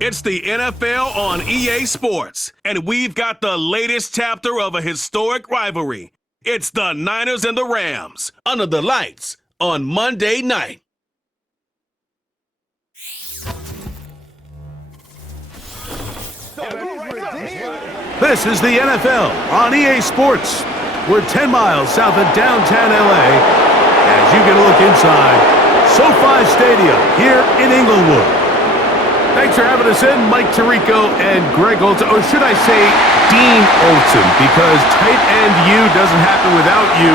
It's the NFL on EA Sports, and we've got the latest chapter of a historic rivalry. It's the Niners and the Rams, under the lights on Monday night. This is the NFL on EA Sports. We're 10 miles south of downtown LA as you get a look inside SoFi Stadium here in Inglewood. Thanks for having us in, Mike Tirico and Greg Olson. Or should I say Dean Olson, because tight end U doesn't happen without you.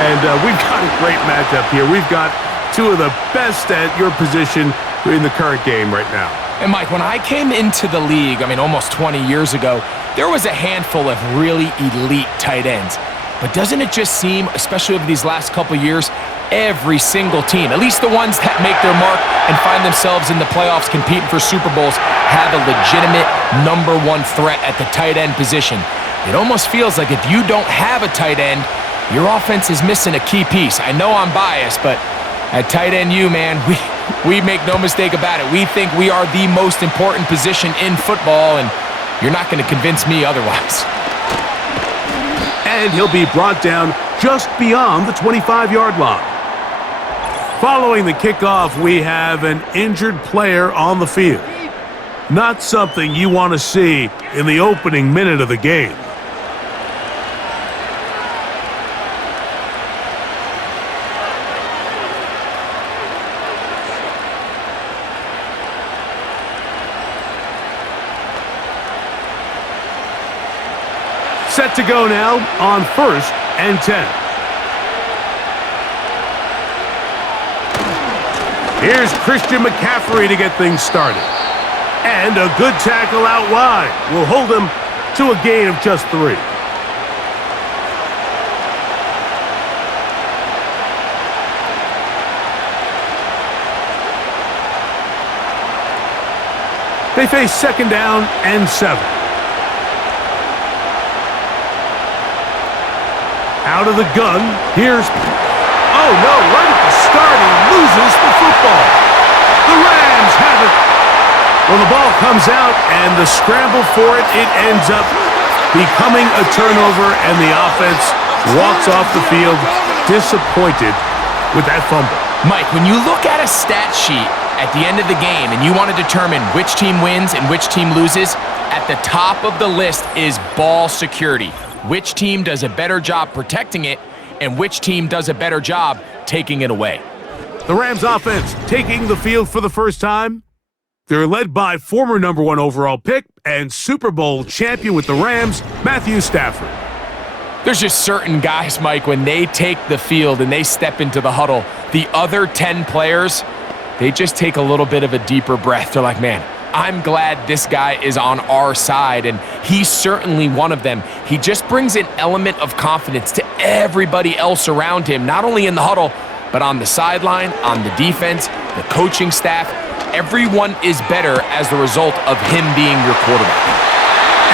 And we've got a great matchup here. We've got two of the best at your position in the current game right now. And Mike, when I came into the league, almost 20 years ago, there was a handful of really elite tight ends. But doesn't it just seem, especially over these last couple of years, every single team, at least the ones that make their mark and find themselves in the playoffs competing for Super Bowls, have a legitimate number one threat at the tight end position. It almost feels like if you don't have a tight end, your offense is missing a key piece. I know I'm biased, but at tight end U, man, we make no mistake about it. We think we are the most important position in football, and you're not going to convince me otherwise. And he'll be brought down just beyond the 25-yard line. Following the kickoff, we have an injured player on the field. Not something you want to see in the opening minute of the game. Set to go now on 1st and 10. Here's Christian McCaffrey to get things started. And a good tackle out wide will hold him to a gain of just 3. They face 2nd down and 7. Out of the gun, here's... Oh no, right at the start, he loses the football. The Rams have it. Well, the ball comes out, and the scramble for it, it ends up becoming a turnover, and the offense walks off the field disappointed with that fumble. Mike, when you look at a stat sheet at the end of the game and you want to determine which team wins and which team loses, at the top of the list is ball security. Which team does a better job protecting it, and which team does a better job taking it away. The Rams offense taking the field for the first time. They're led by former number 1 overall pick and Super Bowl champion with the Rams, Matthew Stafford. There's just certain guys, Mike, when they take the field and they step into the huddle, the other 10 players, they just take a little bit of a deeper breath. They're like, man, I'm glad this guy is on our side, and he's certainly one of them. He just brings an element of confidence to everybody else around him, not only in the huddle, but on the sideline, on the defense, the coaching staff. Everyone is better as the result of him being your quarterback.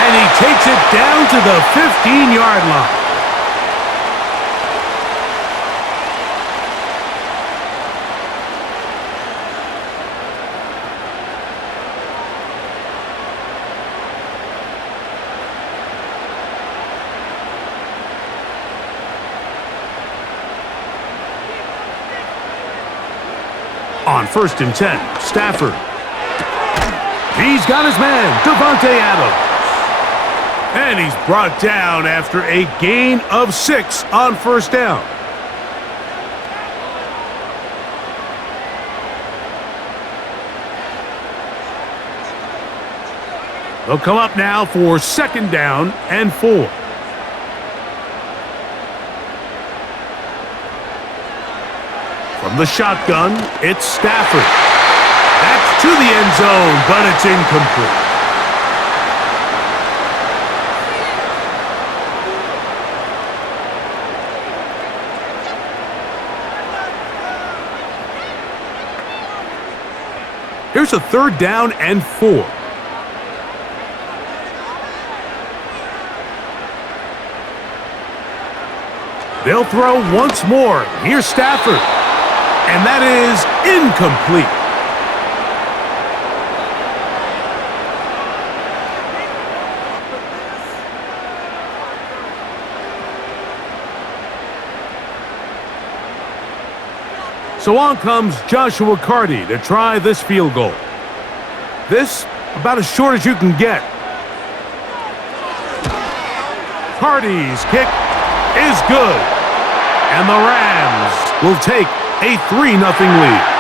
And he takes it down to the 15-yard line. On 1st and 10, Stafford. He's got his man, Devontae Adams. And he's brought down after a gain of 6 on 1st down. They'll come up now for 2nd down and 4. From the shotgun, it's Stafford. That's to the end zone, but it's incomplete. Here's a 3rd down and 4. They'll throw once more. Here's Stafford. And that is incomplete. So on comes Joshua Carty to try this field goal. This, about as short as you can get. Carty's kick is good. And the Rams will take a 3-0 lead.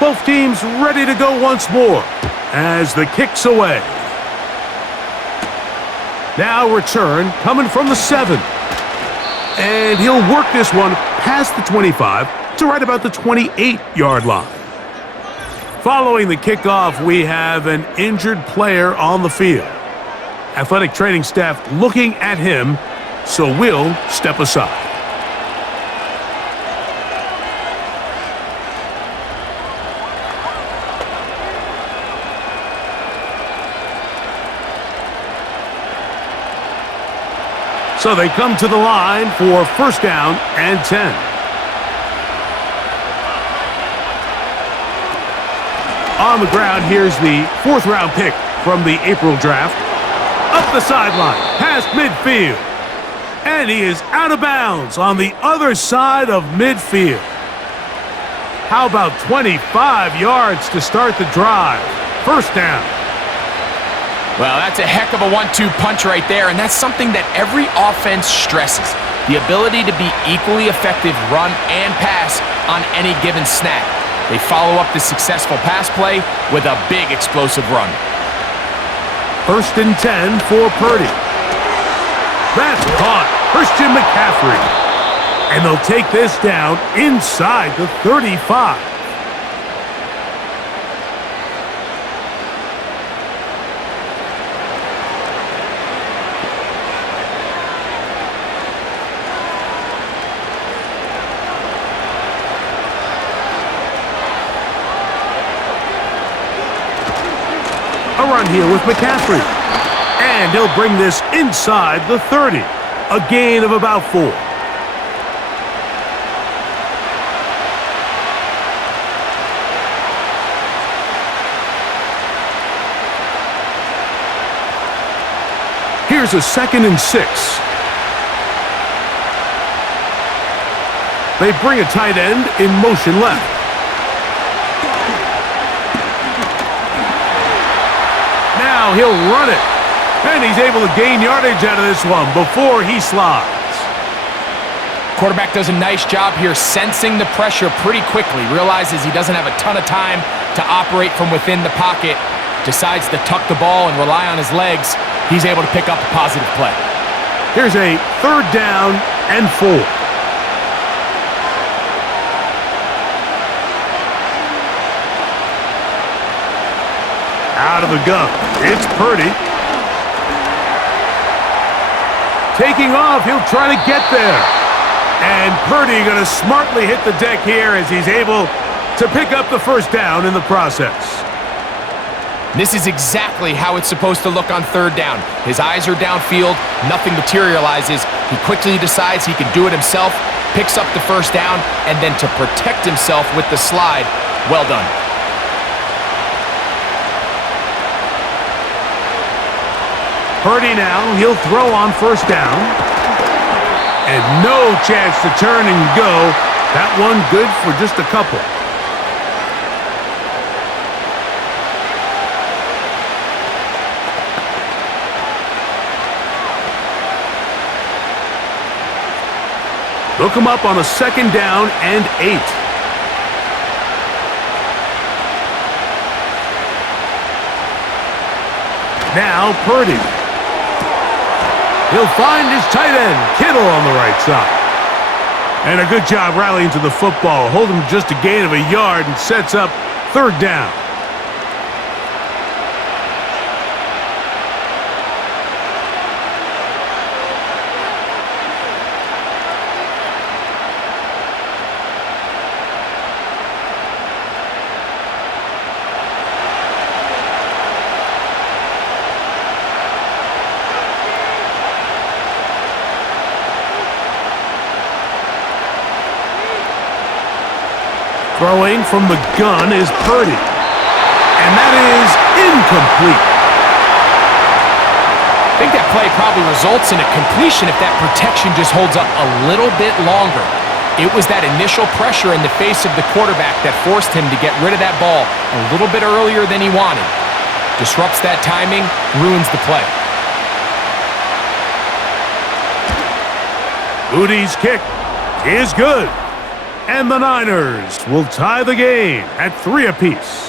Both teams ready to go once more as the kick's away. Now return coming from the 7. And he'll work this one past the 25 to right about the 28-yard line. Following the kickoff, we have an injured player on the field. Athletic training staff looking at him, so we'll step aside. So they come to the line for first down and 10. On the ground, here's the 4th-round pick from the April draft. Up the sideline, past midfield. And he is out of bounds on the other side of midfield. How about 25 yards to start the drive? First down. Well, that's a heck of a 1-2 punch right there, and that's something that every offense stresses. The ability to be equally effective run and pass on any given snap. They follow up the successful pass play with a big explosive run. First and 10 for Purdy. That's caught. Christian McCaffrey. And they'll take this down inside the 35. A run here with McCaffrey. And he'll bring this inside the 30. A gain of about 4. Here's a 2nd and 6. They bring a tight end in motion left. Now he'll run it. And he's able to gain yardage out of this one before he slides. Quarterback does a nice job here sensing the pressure pretty quickly. Realizes he doesn't have a ton of time to operate from within the pocket. Decides to tuck the ball and rely on his legs. He's able to pick up a positive play. Here's a 3rd down and 4. Out of the gun, it's Purdy. Taking off, he'll try to get there. And Purdy going to smartly hit the deck here as he's able to pick up the first down in the process. This is exactly how it's supposed to look on 3rd down. His eyes are downfield, nothing materializes. He quickly decides he can do it himself, picks up the first down, and then to protect himself with the slide, well done. Purdy now, he'll throw on first down. And no chance to turn and go. That one good for just a couple. They'll come up on a 2nd down and 8. Now Purdy. He'll find his tight end, Kittle, on the right side. And a good job rallying to the football. Hold him just a gain of a yard and sets up 3rd down. Throwing from the gun is Purdy. And that is incomplete. I think that play probably results in a completion if that protection just holds up a little bit longer. It was that initial pressure in the face of the quarterback that forced him to get rid of that ball a little bit earlier than he wanted. Disrupts that timing, ruins the play. Moody's kick is good. And the Niners will tie the game at 3 apiece.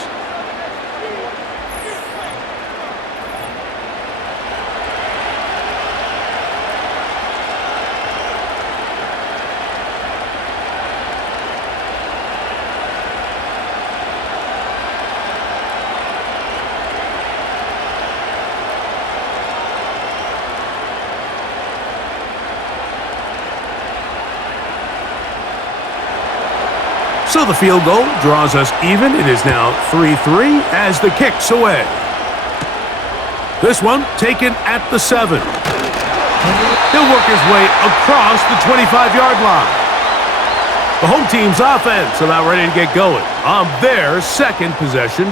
So the field goal draws us even. It is now 3-3 as the kick's away. This one taken at the 7. He'll work his way across the 25-yard line. The home team's offense about ready to get going on their second possession.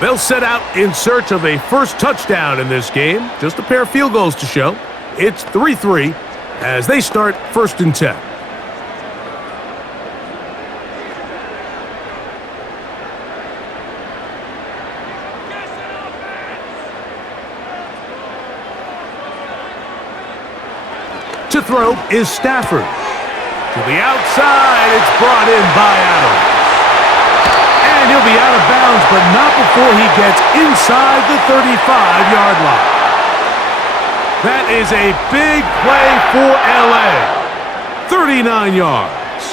They'll set out in search of a first touchdown in this game. Just a pair of field goals to show. It's 3-3 as they start 1st and 10. To throw is Stafford. To the outside, it's brought in by Adams. And he'll be out of bounds, but not before he gets inside the 35-yard line. That is a big play for LA. 39 yards.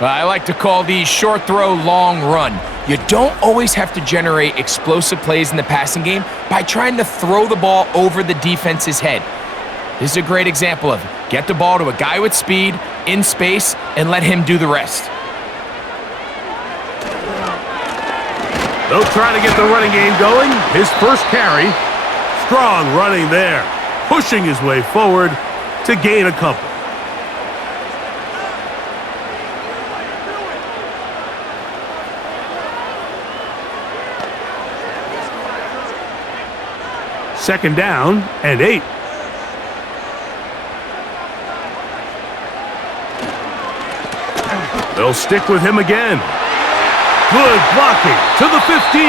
I like to call these short throw, long run. You don't always have to generate explosive plays in the passing game by trying to throw the ball over the defense's head. This is a great example of it. Get the ball to a guy with speed, in space, and let him do the rest. They'll try to get the running game going. His first carry. Strong running there. Pushing his way forward to gain a couple. Second down and 8. They'll stick with him again. Good blocking to the 15.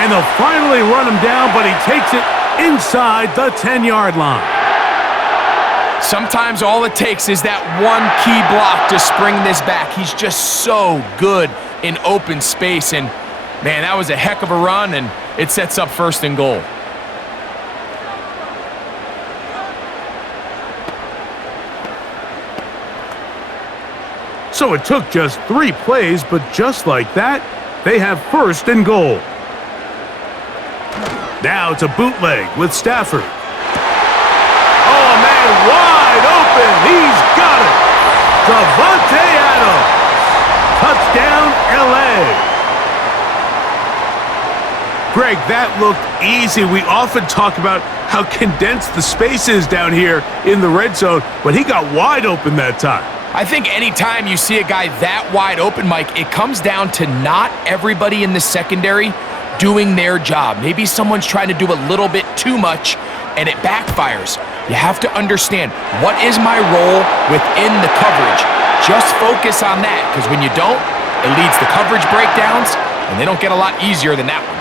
And they'll finally run him down, but he takes it inside the 10-yard line. Sometimes all it takes is that one key block to spring this back. He's just so good in open space. And, man, that was a heck of a run, and it sets up 1st and goal. So it took just 3 plays, but just like that, they have 1st and goal. Now it's a bootleg with Stafford. Oh, man, wide open. He's got it. Davante Adams. Touchdown, L.A. Greg, that looked easy. We often talk about how condensed the space is down here in the red zone, but he got wide open that time. I think anytime you see a guy that wide open, Mike, it comes down to not everybody in the secondary doing their job. Maybe someone's trying to do a little bit too much, and it backfires. You have to understand, what is my role within the coverage? Just focus on that, because when you don't, it leads to coverage breakdowns, and they don't get a lot easier than that one.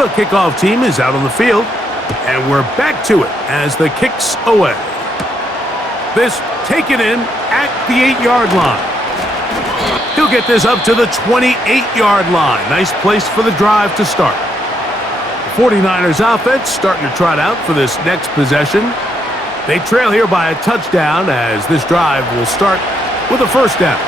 The kickoff team is out on the field, and we're back to it as the kick's away. This taken in at the 8-yard line. He'll get this up to the 28-yard line. Nice place for the drive to start. The 49ers offense starting to trot out for this next possession. They trail here by a touchdown as this drive will start with a 1st down.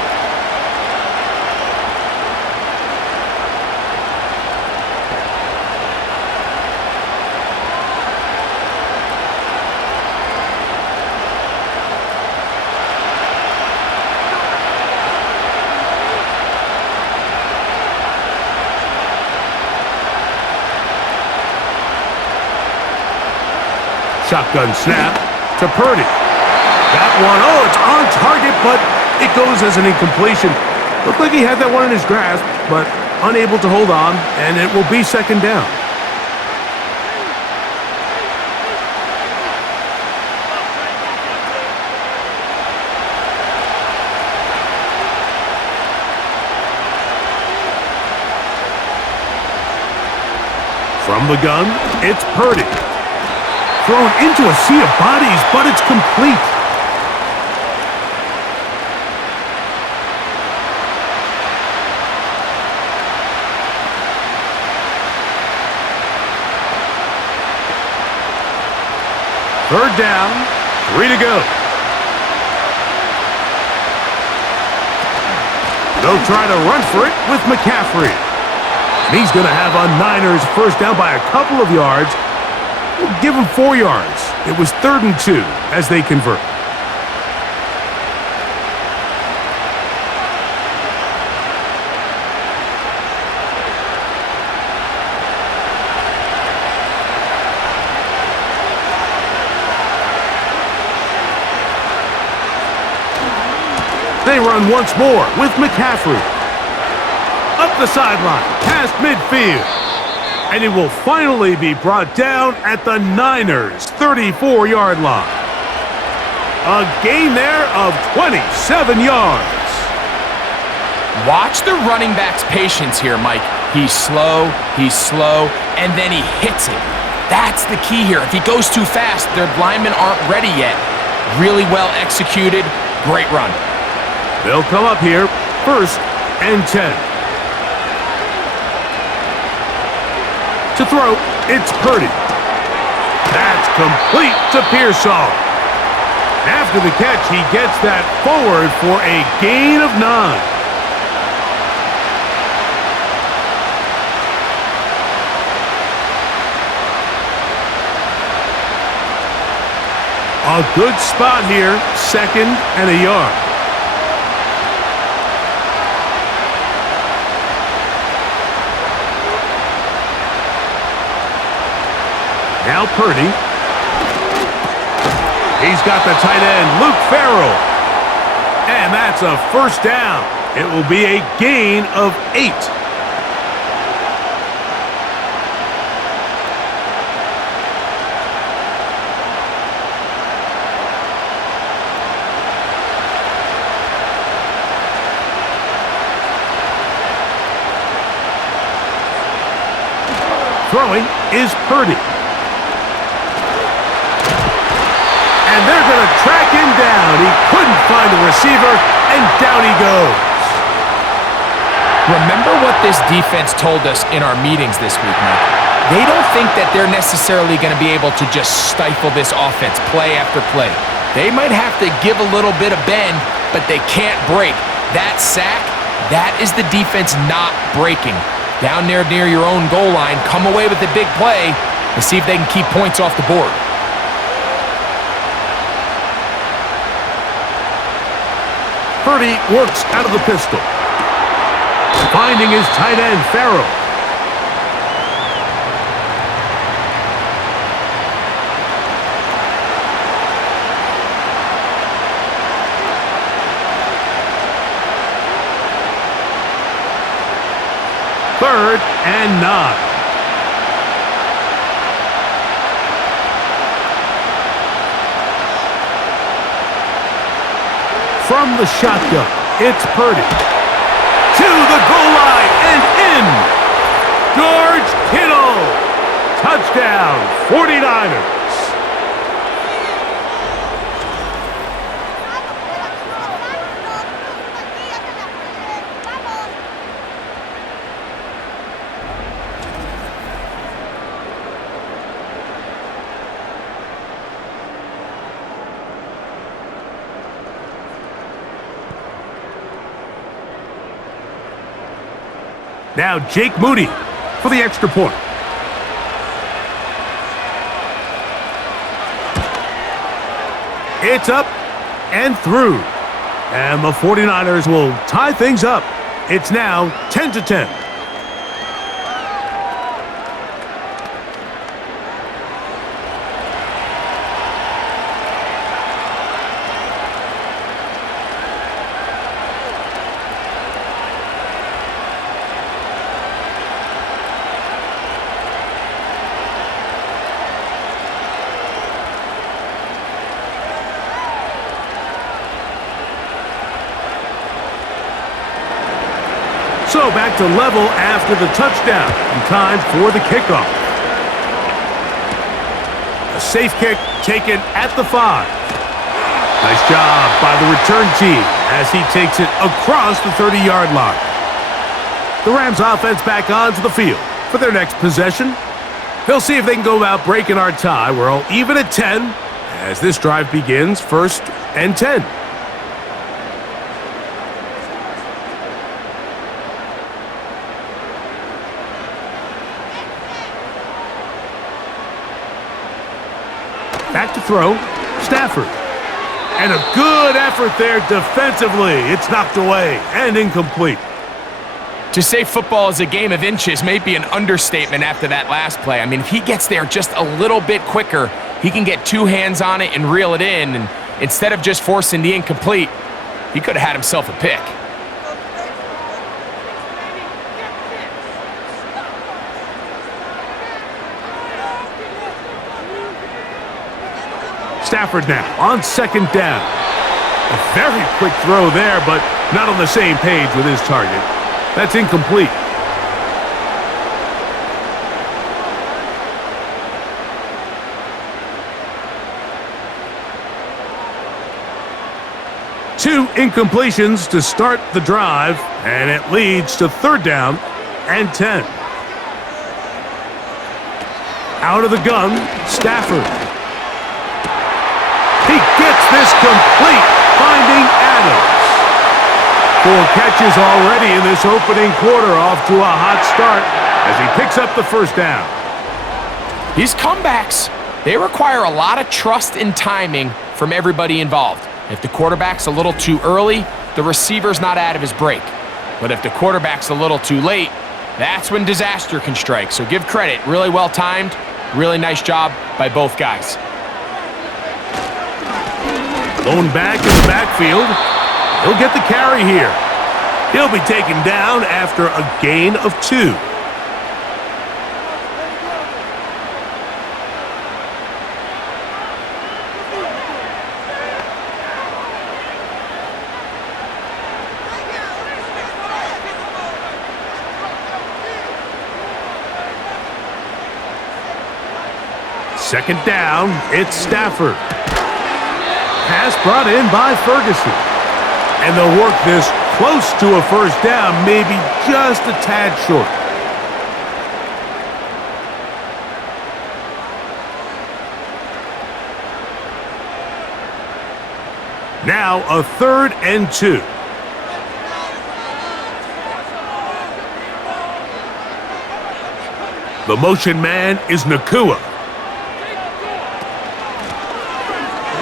shotgun snap to Purdy. That one, oh, it's on target, but it goes as an incompletion. Looked like he had that one in his grasp, but unable to hold on, and it will be second down. From the gun, it's Purdy. Thrown into a sea of bodies, but it's complete. Third down, 3 to go. They'll try to run for it with McCaffrey. And he's going to have a Niners first down by a couple of yards. We'll give him 4 yards. It was 3rd and 2 as they convert. They run once more with McCaffrey. Up the sideline, past midfield. And it will finally be brought down at the Niners' 34-yard line. A gain there of 27 yards. Watch the running back's patience here, Mike. He's slow, and then he hits it. That's the key here. If he goes too fast, their linemen aren't ready yet. Really well executed, great run. They'll come up here, 1st and 10. To throw, it's Purdy. That's complete to Pearsall. After the catch, he gets that forward for a gain of 9. A good spot here, 2nd and a yard. Now Purdy. He's got the tight end, Luke Farrell. And that's a first down. It will be a gain of 8. Throwing is Purdy. And they're going to track him down. He couldn't find the receiver, and down he goes. Remember what this defense told us in our meetings this week, Mike. They don't think that they're necessarily going to be able to just stifle this offense play after play. They might have to give a little bit of bend, but they can't break. That sack, that is the defense not breaking. Down there near your own goal line, come away with a big play and see if they can keep points off the board. Purdy works out of the pistol. Finding his tight end, Farrell. Third and 9. From the shotgun, it's Purdy. To the goal line and in. George Kittle. Touchdown, 49ers. Now Jake Moody for the extra point. It's up and through. And the 49ers will tie things up. It's now 10-10. go back to level after the touchdown. In time for the kickoff. A safe kick taken at the 5. Nice job by the return team as he takes it across the 30-yard line. The Rams offense back onto the field for their next possession. They'll see if they can go about breaking our tie. We're all even at 10 as this drive begins, 1st and 10. Back to throw, Stafford. And a good effort there defensively. It's knocked away and incomplete. To say football is a game of inches may be an understatement after that last play. I mean, if he gets there just a little bit quicker, he can get 2 hands on it and reel it in. And instead of just forcing the incomplete, he could have had himself a pick. Stafford now on 2nd down. A very quick throw there, but not on the same page with his target. That's incomplete. Two incompletions to start the drive, and it leads to 3rd down and 10. Out of the gun, Stafford. He gets this complete, finding Adams. 4 catches already in this opening quarter, off to a hot start as he picks up the 1st down. These comebacks, they require a lot of trust and timing from everybody involved. If the quarterback's a little too early, the receiver's not out of his break. But if the quarterback's a little too late, that's when disaster can strike. So give credit, really well timed, really nice job by both guys. Lone back in the backfield. He'll get the carry here. He'll be taken down after a gain of 2. Second down, it's Stafford. Pass brought in by Ferguson. And they'll work this close to a 1st down, maybe just a tad short. Now a 3rd and 2. The motion man is Nakua.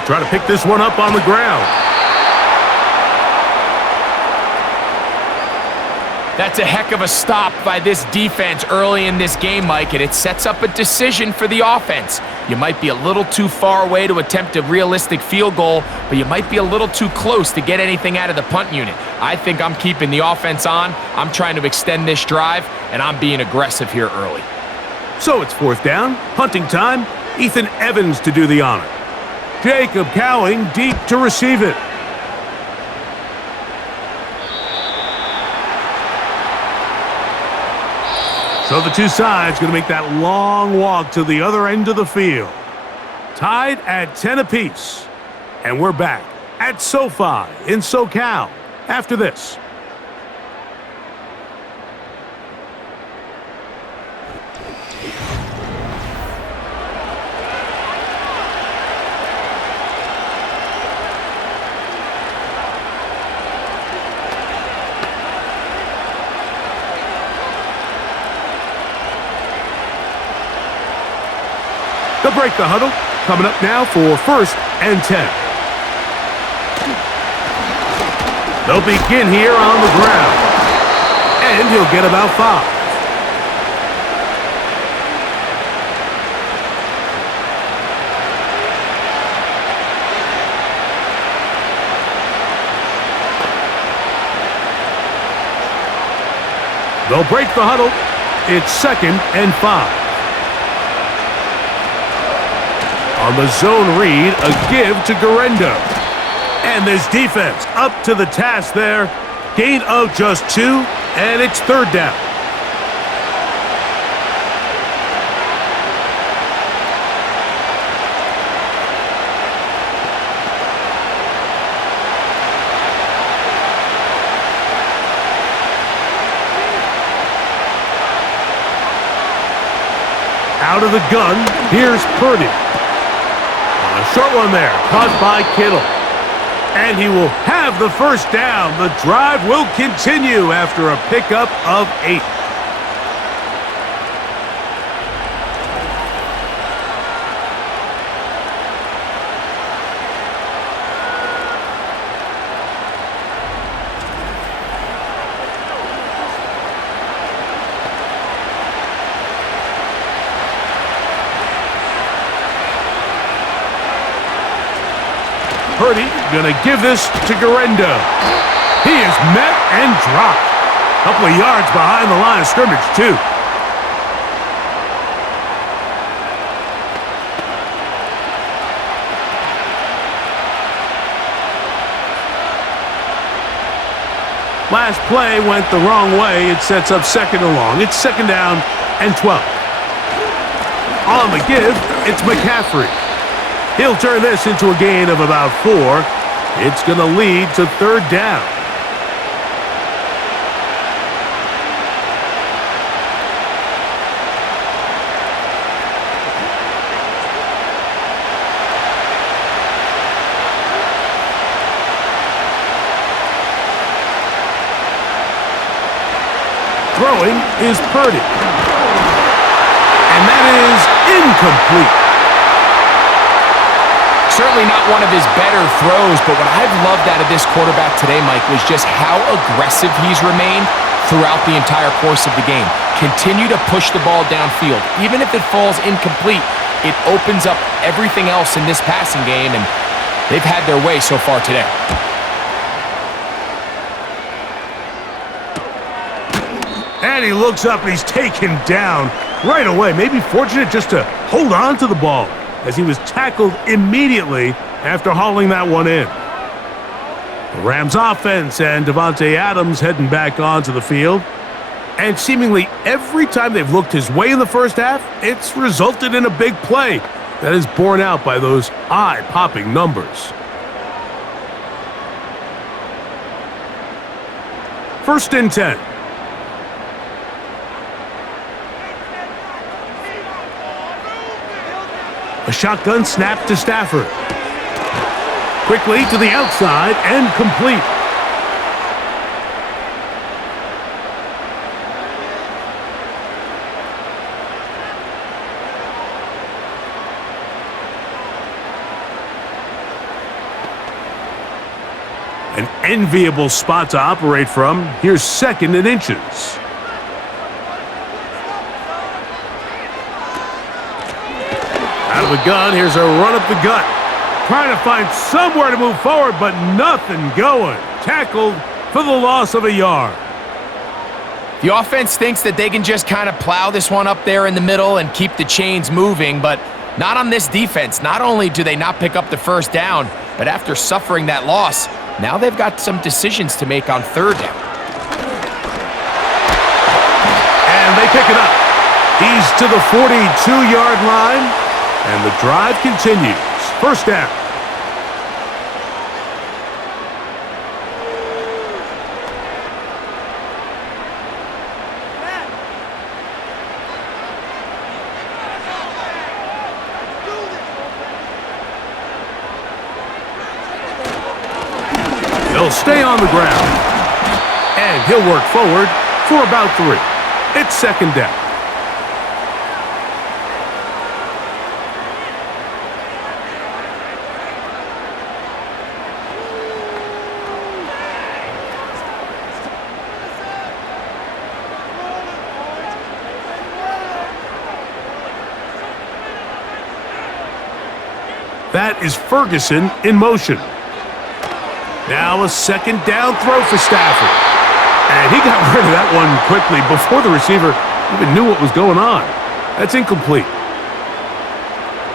Try to pick this one up on the ground. That's a heck of a stop by this defense early in this game, Mike, and it sets up a decision for the offense. You might be a little too far away to attempt a realistic field goal, but you might be a little too close to get anything out of the punt unit. I think I'm keeping the offense on. I'm trying to extend this drive, and I'm being aggressive here early. So it's 4th down, punting time. Ethan Evans to do the honor. Jacob Cowing deep to receive it. So the two sides going to make that long walk to the other end of the field. Tied at 10 apiece. And we're back at SoFi in SoCal after this. They'll break the huddle. Coming up now for 1st and 10. They'll begin here on the ground. And he'll get about 5. They'll break the huddle. It's 2nd and 5. On the zone read, a give to Garendo. And this defense up to the task there. Gain of just 2, and it's third down. Out of the gun, here's Purdy. A short one there, caught by Kittle. And he will have the first down. The drive will continue after a pickup of 8. Purdy gonna give this to Garendo. He is met and dropped. A couple of yards behind the line of scrimmage, too. Last play went the wrong way. It sets up second and long. It's second down and 12. On the give, it's McCaffrey. He'll turn this into a gain of about 4. It's going to lead to third down. Throwing is Purdy. And that is incomplete. Certainly not one of his better throws, but what I've loved out of this quarterback today, Mike, was just how aggressive he's remained throughout the entire course of the game. Continue to push the ball downfield. Even if it falls incomplete, it opens up everything else in this passing game, and they've had their way so far today. And he looks up and he's taken down right away. Maybe fortunate just to hold on to the ball, as he was tackled immediately after hauling that one in. The Rams offense and Davante Adams heading back onto the field. And seemingly every time they've looked his way in the first half, it's resulted in a big play that is borne out by those eye-popping numbers. First and 10. A shotgun snap to Stafford. Quickly to the outside and complete. An enviable spot to operate from. Here's second and inches. Out of the gun, here's a run up the gut. Trying to find somewhere to move forward, but nothing going. Tackled for the loss of a yard. The offense thinks that they can just kind of plow this one up there in the middle and keep the chains moving, but not on this defense. Not only do they not pick up the first down, but after suffering that loss, now they've got some decisions to make on third down. And they pick it up. He's to the 42-yard line. And the drive continues. First down. He'll stay on the ground. And he'll work forward for about 3. It's second down. That is Ferguson in motion. Now a second down throw for Stafford. And he got rid of that one quickly before the receiver even knew what was going on. That's incomplete.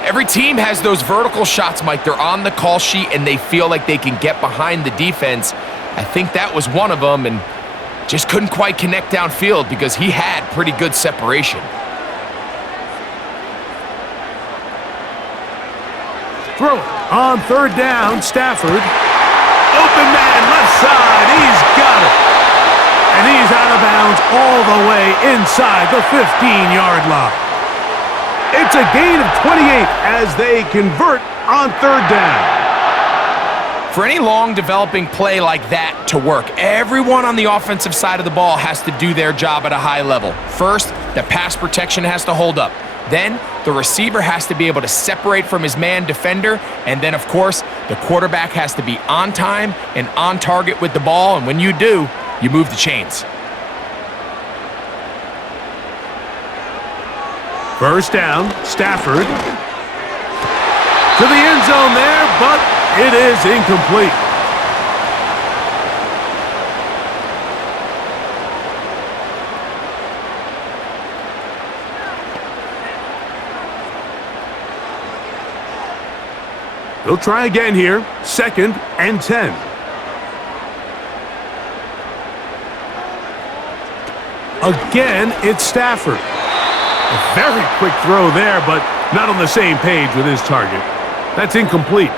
Every team has those vertical shots, Mike. They're on the call sheet, and they feel like they can get behind the defense. I think that was one of them, and Just couldn't quite connect downfield because he had pretty good separation. Throw it on third down, Stafford. Open man, left side, he's got it. And he's out of bounds all the way inside the 15-yard line. It's a gain of 28 as they convert on third down. For any long developing play like that to work, everyone on the offensive side of the ball has to do their job at a high level. First, the pass protection has to hold up. Then, the receiver has to be able to separate from his man defender. And then, of course, the quarterback has to be on time and on target with the ball. And when you do, you move the chains. First down, Stafford. To the end zone there, but it is incomplete. He'll try again here. 2nd and 10. Again, it's Stafford. A very quick throw there, but not on the same page with his target. That's incomplete.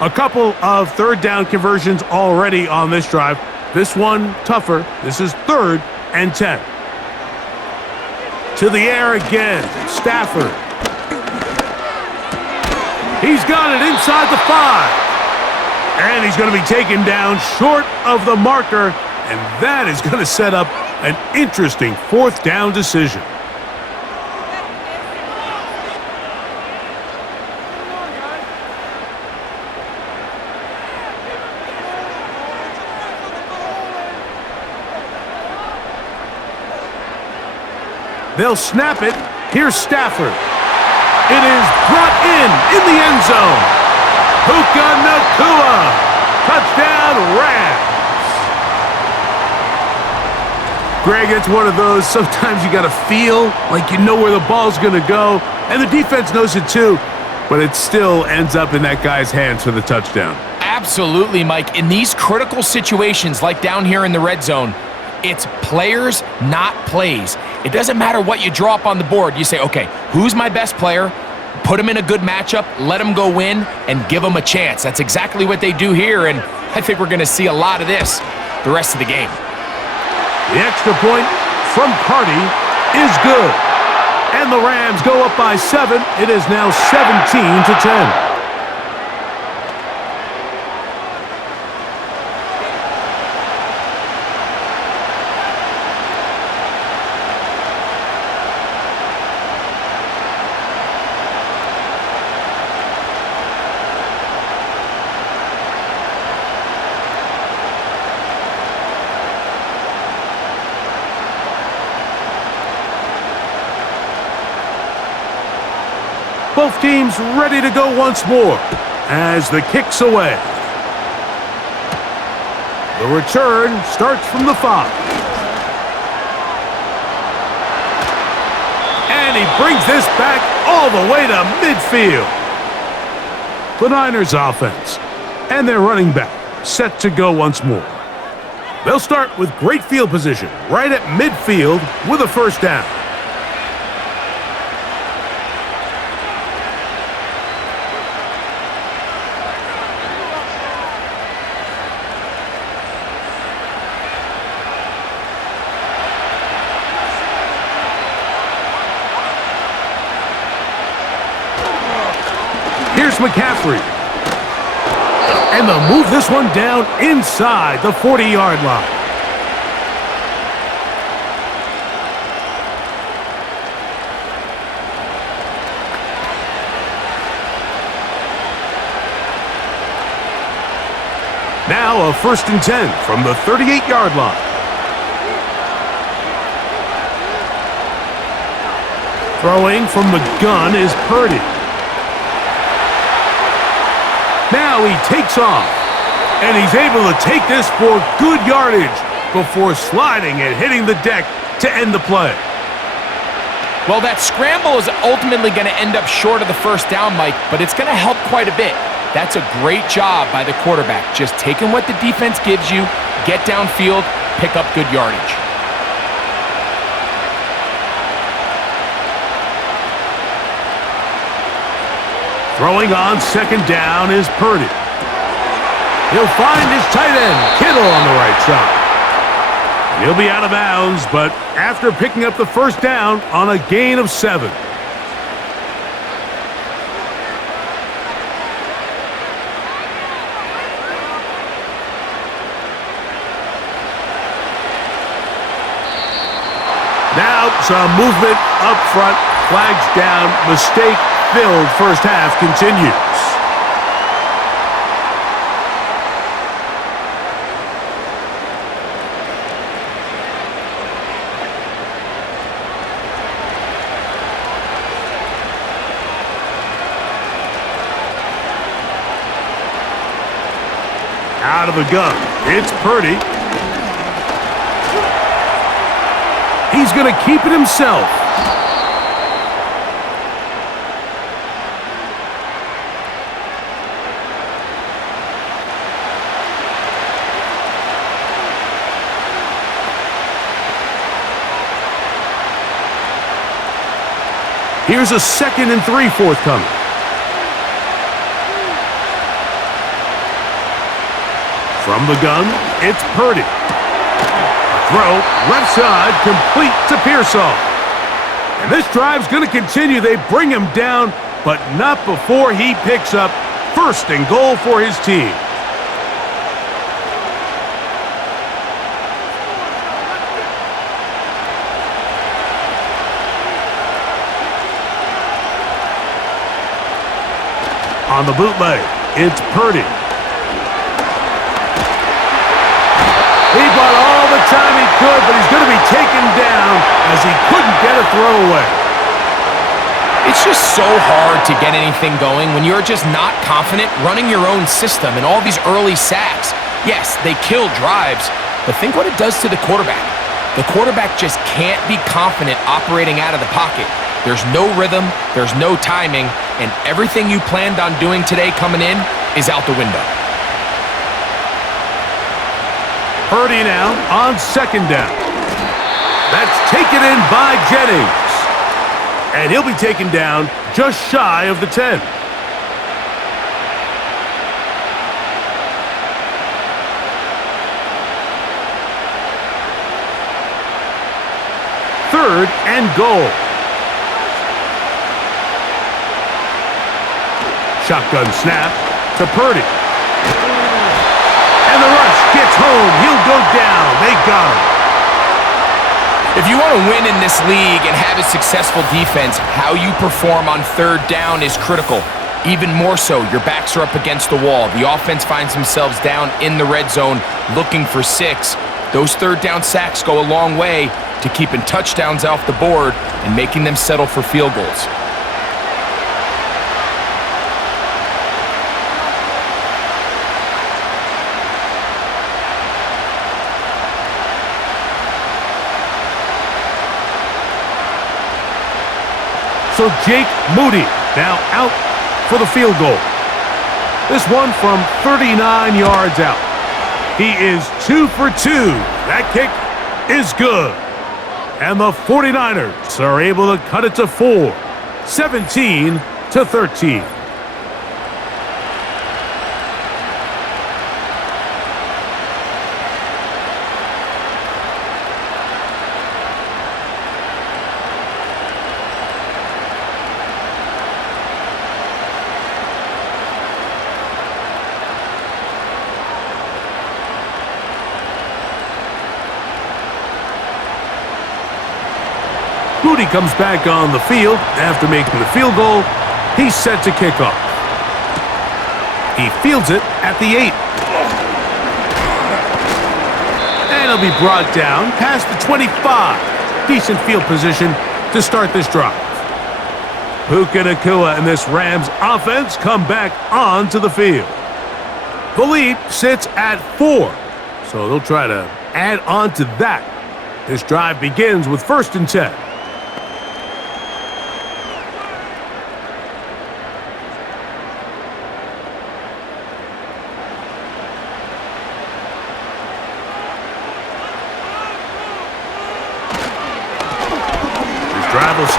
A couple of third down conversions already on this drive. This one tougher. This is 3rd and 10. To the air again. Stafford. He's got it inside the 5. And he's going to be taken down short of the marker. And that is going to set up an interesting 4th down decision. They'll snap it. Here's Stafford. It is brought in the end zone. Puka Nacua. Touchdown, Rams. Greg, it's one of those, sometimes you got to feel like you know where the ball's going to go, and the defense knows it too, but it still ends up in that guy's hands for the touchdown. Absolutely, Mike. In these critical situations, like down here in the red zone, it's players, not plays. It doesn't matter what you draw up on the board. You say, okay, who's my best player? Put him in a good matchup, let him go win, and give him a chance. That's exactly what they do here, and I think we're going to see a lot of this the rest of the game. The extra point from Carty is good. And the Rams go up by 7. It is now 17-10. Both teams ready to go once more as the kick's away. The return starts from the 5. And he brings this back all the way to midfield. The Niners offense and their running back set to go once more. They'll start with great field position right at midfield with a first down. Here's McCaffrey. And they'll move this one down inside the 40-yard line. Now a 1st and 10 from the 38-yard line. Throwing from the gun is Purdy. Now he takes off, and he's able to take this for good yardage before sliding and hitting the deck to end the play. Well, that scramble is ultimately going to end up short of the first down, Mike, but it's going to help quite a bit. That's a great job by the quarterback, just taking what the defense gives you, get downfield, pick up good yardage. Throwing on second down is Purdy. He'll find his tight end, Kittle, on the right side. He'll be out of bounds, but after picking up the first down on a gain of 7. Now some movement up front, flags down, mistake-filled first half continues. Out of the gun, it's Purdy. He's going to keep it himself. Here's a 2nd and 3 forthcoming. From the gun, it's Purdy. Throw, left side, complete to Pearsall. And this drive's going to continue. They bring him down, but not before he picks up 1st and goal for his team. On the bootleg, it's Purdy. He bought all the time he could, but he's going to be taken down as he couldn't get a throw away. It's just so hard to get anything going when you're just not confident running your own system and all these early sacks. Yes, they kill drives, but think what it does to the quarterback. The quarterback just can't be confident operating out of the pocket. There's no rhythm, there's no timing, and everything you planned on doing today coming in is out the window. Purdy now on 2nd down. That's taken in by Jennings. And he'll be taken down just shy of the 10. Third and goal. Shotgun snap to Purdy. And the rush gets home. He'll go down. They got him. If you want to win in this league and have a successful defense, how you perform on 3rd down is critical. Even more so, your backs are up against the wall. The offense finds themselves down in the red zone looking for 6. Those 3rd down sacks go a long way to keeping touchdowns off the board and making them settle for field goals. So Jake Moody now out for the field goal. This one from 39 yards out. He is 2 for 2. That kick is good. And the 49ers are able to cut it to 4, 17-13. Moody comes back on the field after making the field goal. He's set to kick off. He fields it at the 8. And he'll be brought down past the 25. Decent field position to start this drive. Puka Nacua and this Rams offense come back onto the field. The lead sits at 4, so they'll try to add on to that. This drive begins with 1st and 10.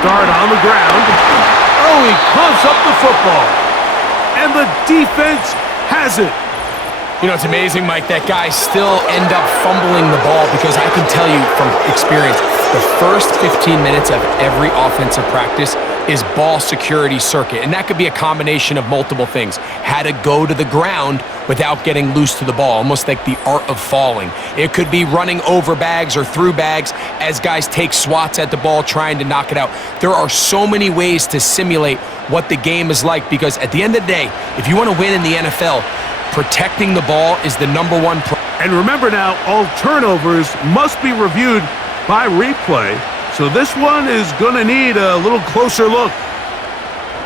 start on the ground. Oh, he coughs up the football. And the defense has it. You know, it's amazing, Mike, that guys still end up fumbling the ball because I can tell you from experience, the first 15 minutes of every offensive practice is ball security circuit. And that could be a combination of multiple things. How to go to the ground without getting loose to the ball, almost like the art of falling. It could be running over bags or through bags as guys take swats at the ball trying to knock it out. There are so many ways to simulate what the game is like because at the end of the day, if you want to win in the NFL, protecting the ball is the #1 priority. And remember now, all turnovers must be reviewed by replay, so this one is going to need a little closer look.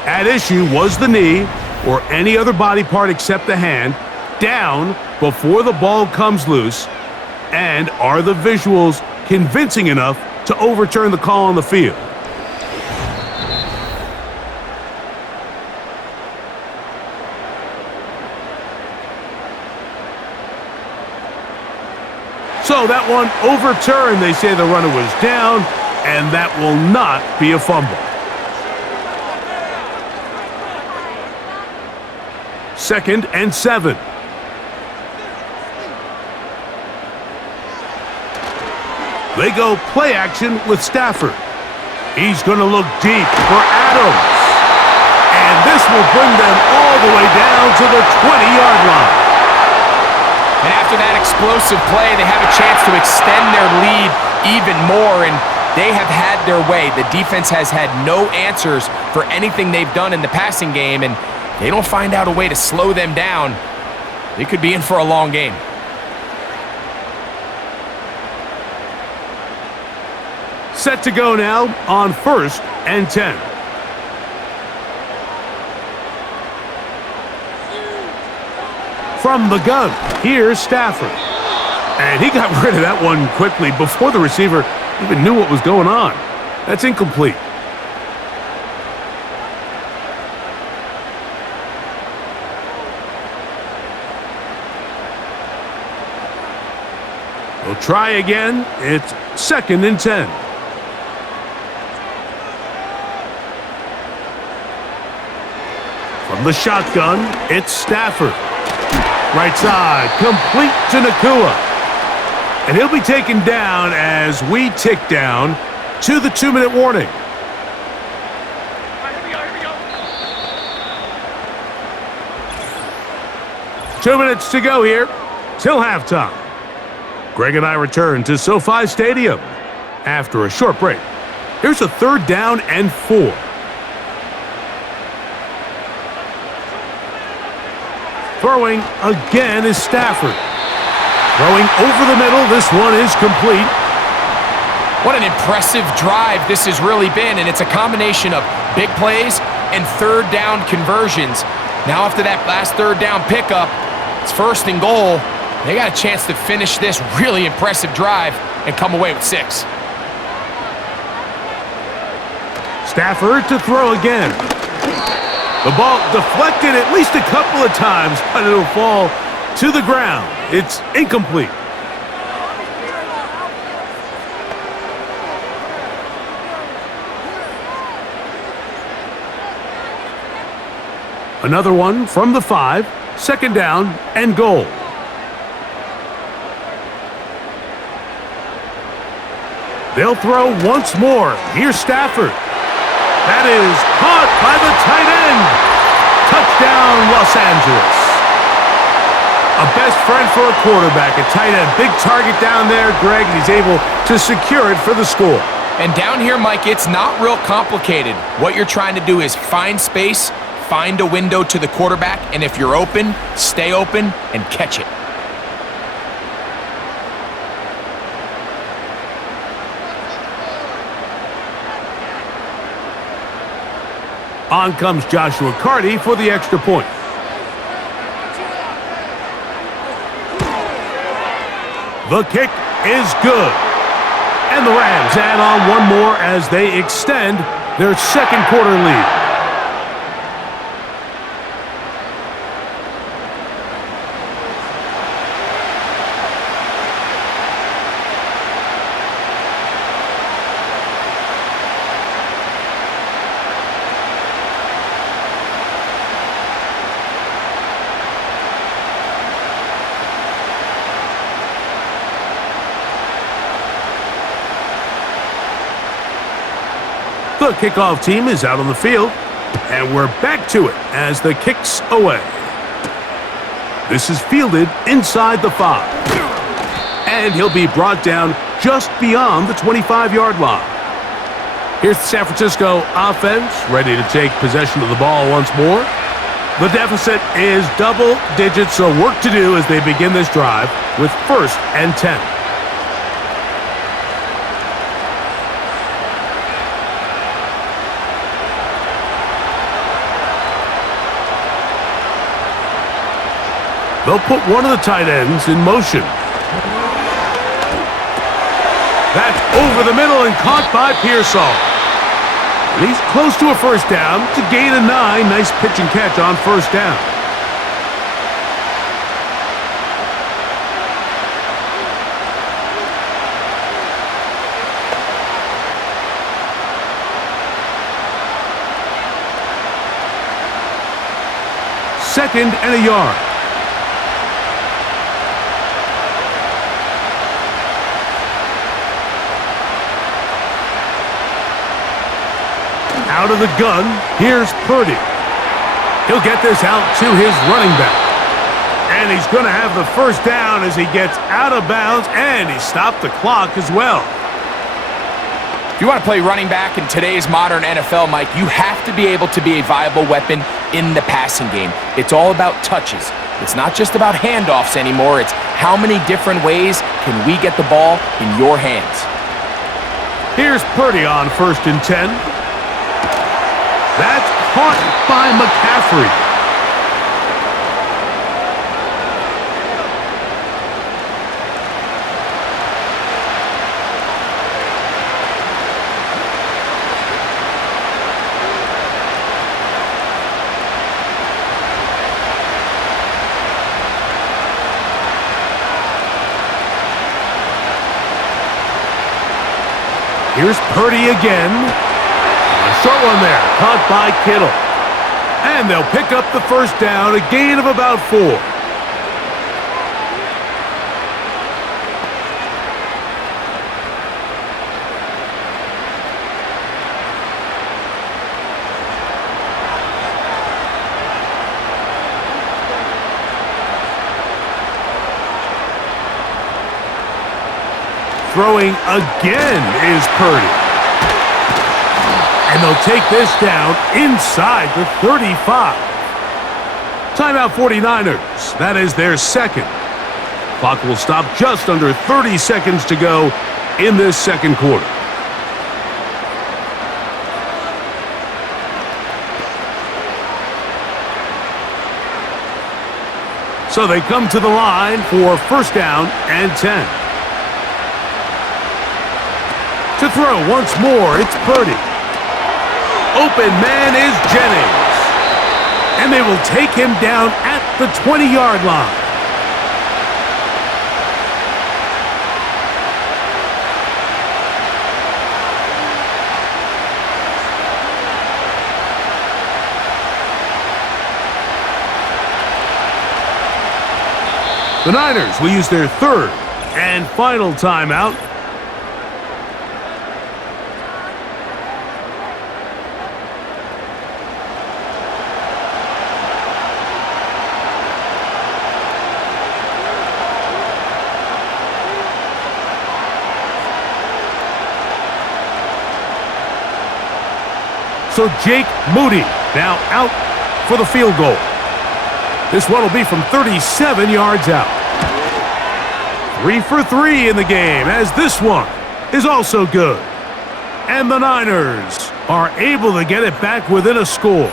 At issue was the knee, or any other body part except the hand, down before the ball comes loose, and are the visuals convincing enough to overturn the call on the field? So that one overturned. They say the runner was down, and that will not be a fumble. Second and 7. They go play action with Stafford. He's going to look deep for Adams. And this will bring them all the way down to the 20-yard line. And after that explosive play, they have a chance to extend their lead even more, and they have had their way. The defense has had no answers for anything they've done in the passing game, and they don't find out a way to slow them down. They could be in for a long game. Set to go now on 1st and 10. From the gun, here's Stafford. And he got rid of that one quickly before the receiver even knew what was going on. That's incomplete. We'll try again. It's 2nd and 10. From the shotgun, it's Stafford. Right side, complete to Nakua. And he'll be taken down as we tick down to the 2-minute warning. Two minutes to go here till halftime. Greg and I return to SoFi Stadium after a short break. Here's a 3rd down and 4. Throwing again is Stafford. Throwing over the middle. This one is complete. What an impressive drive this has really been, and it's a combination of big plays and 3rd down conversions. Now after that last 3rd down pickup, it's 1st and goal. They got a chance to finish this really impressive drive and come away with 6. Stafford to throw again. The ball deflected at least a couple of times, but it'll fall to the ground. It's incomplete. Another one from the 5, 2nd down and goal. They'll throw once more. Here's Stafford. That is caught by the tight end. Touchdown, Los Angeles. A best friend for a quarterback, a tight end. Big target down there, Greg, and he's able to secure it for the score. And down here, Mike, it's not real complicated. What you're trying to do is find space, find a window to the quarterback, and if you're open, stay open and catch it. On comes Joshua Carty for the extra point. The kick is good. And the Rams add on one more as they extend their 2nd quarter lead. The kickoff team is out on the field, and we're back to it as the kick's away. This is fielded inside the 5. And he'll be brought down just beyond the 25-yard line. Here's the San Francisco offense, ready to take possession of the ball once more. The deficit is double digits, so work to do as they begin this drive with 1st and 10. They'll put one of the tight ends in motion. That's over the middle and caught by Pearsall. And he's close to a first down to gain a 9. Nice pitch and catch on first down. Second and a yard. Out of the gun, here's Purdy. He'll get this out to his running back. And he's going to have the first down as he gets out of bounds, and he stopped the clock as well. If you want to play running back in today's modern NFL, Mike, you have to be able to be a viable weapon in the passing game. It's all about touches. It's not just about handoffs anymore. It's how many different ways can we get the ball in your hands. Here's Purdy on 1st and 10. That's caught by McCaffrey. Here's Purdy again. Short one there, caught by Kittle. And they'll pick up the first down, a gain of about 4. Throwing again is Purdy. And they'll take this down inside the 35. Timeout 49ers. That is their second. Clock will stop just under 30 seconds to go in this second quarter. So they come to the line for 1st down and 10. To throw once more, it's Purdy. Open man is Jennings. And they will take him down at the 20-yard line. The Niners will use their 3rd and final timeout. So Jake Moody now out for the field goal. This one will be from 37 yards out. 3 for 3 in the game, as this one is also good. And the Niners are able to get it back within a score.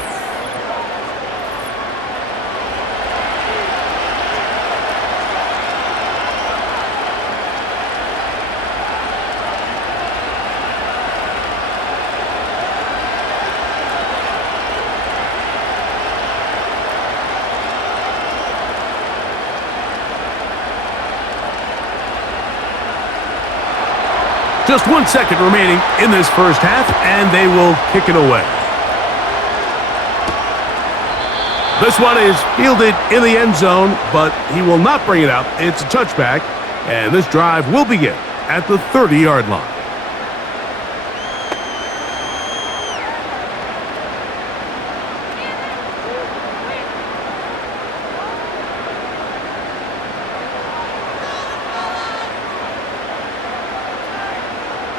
Just 1 second remaining in this first half, and they will kick it away. This one is fielded in the end zone, but he will not bring it out. It's a touchback, and this drive will begin at the 30-yard line.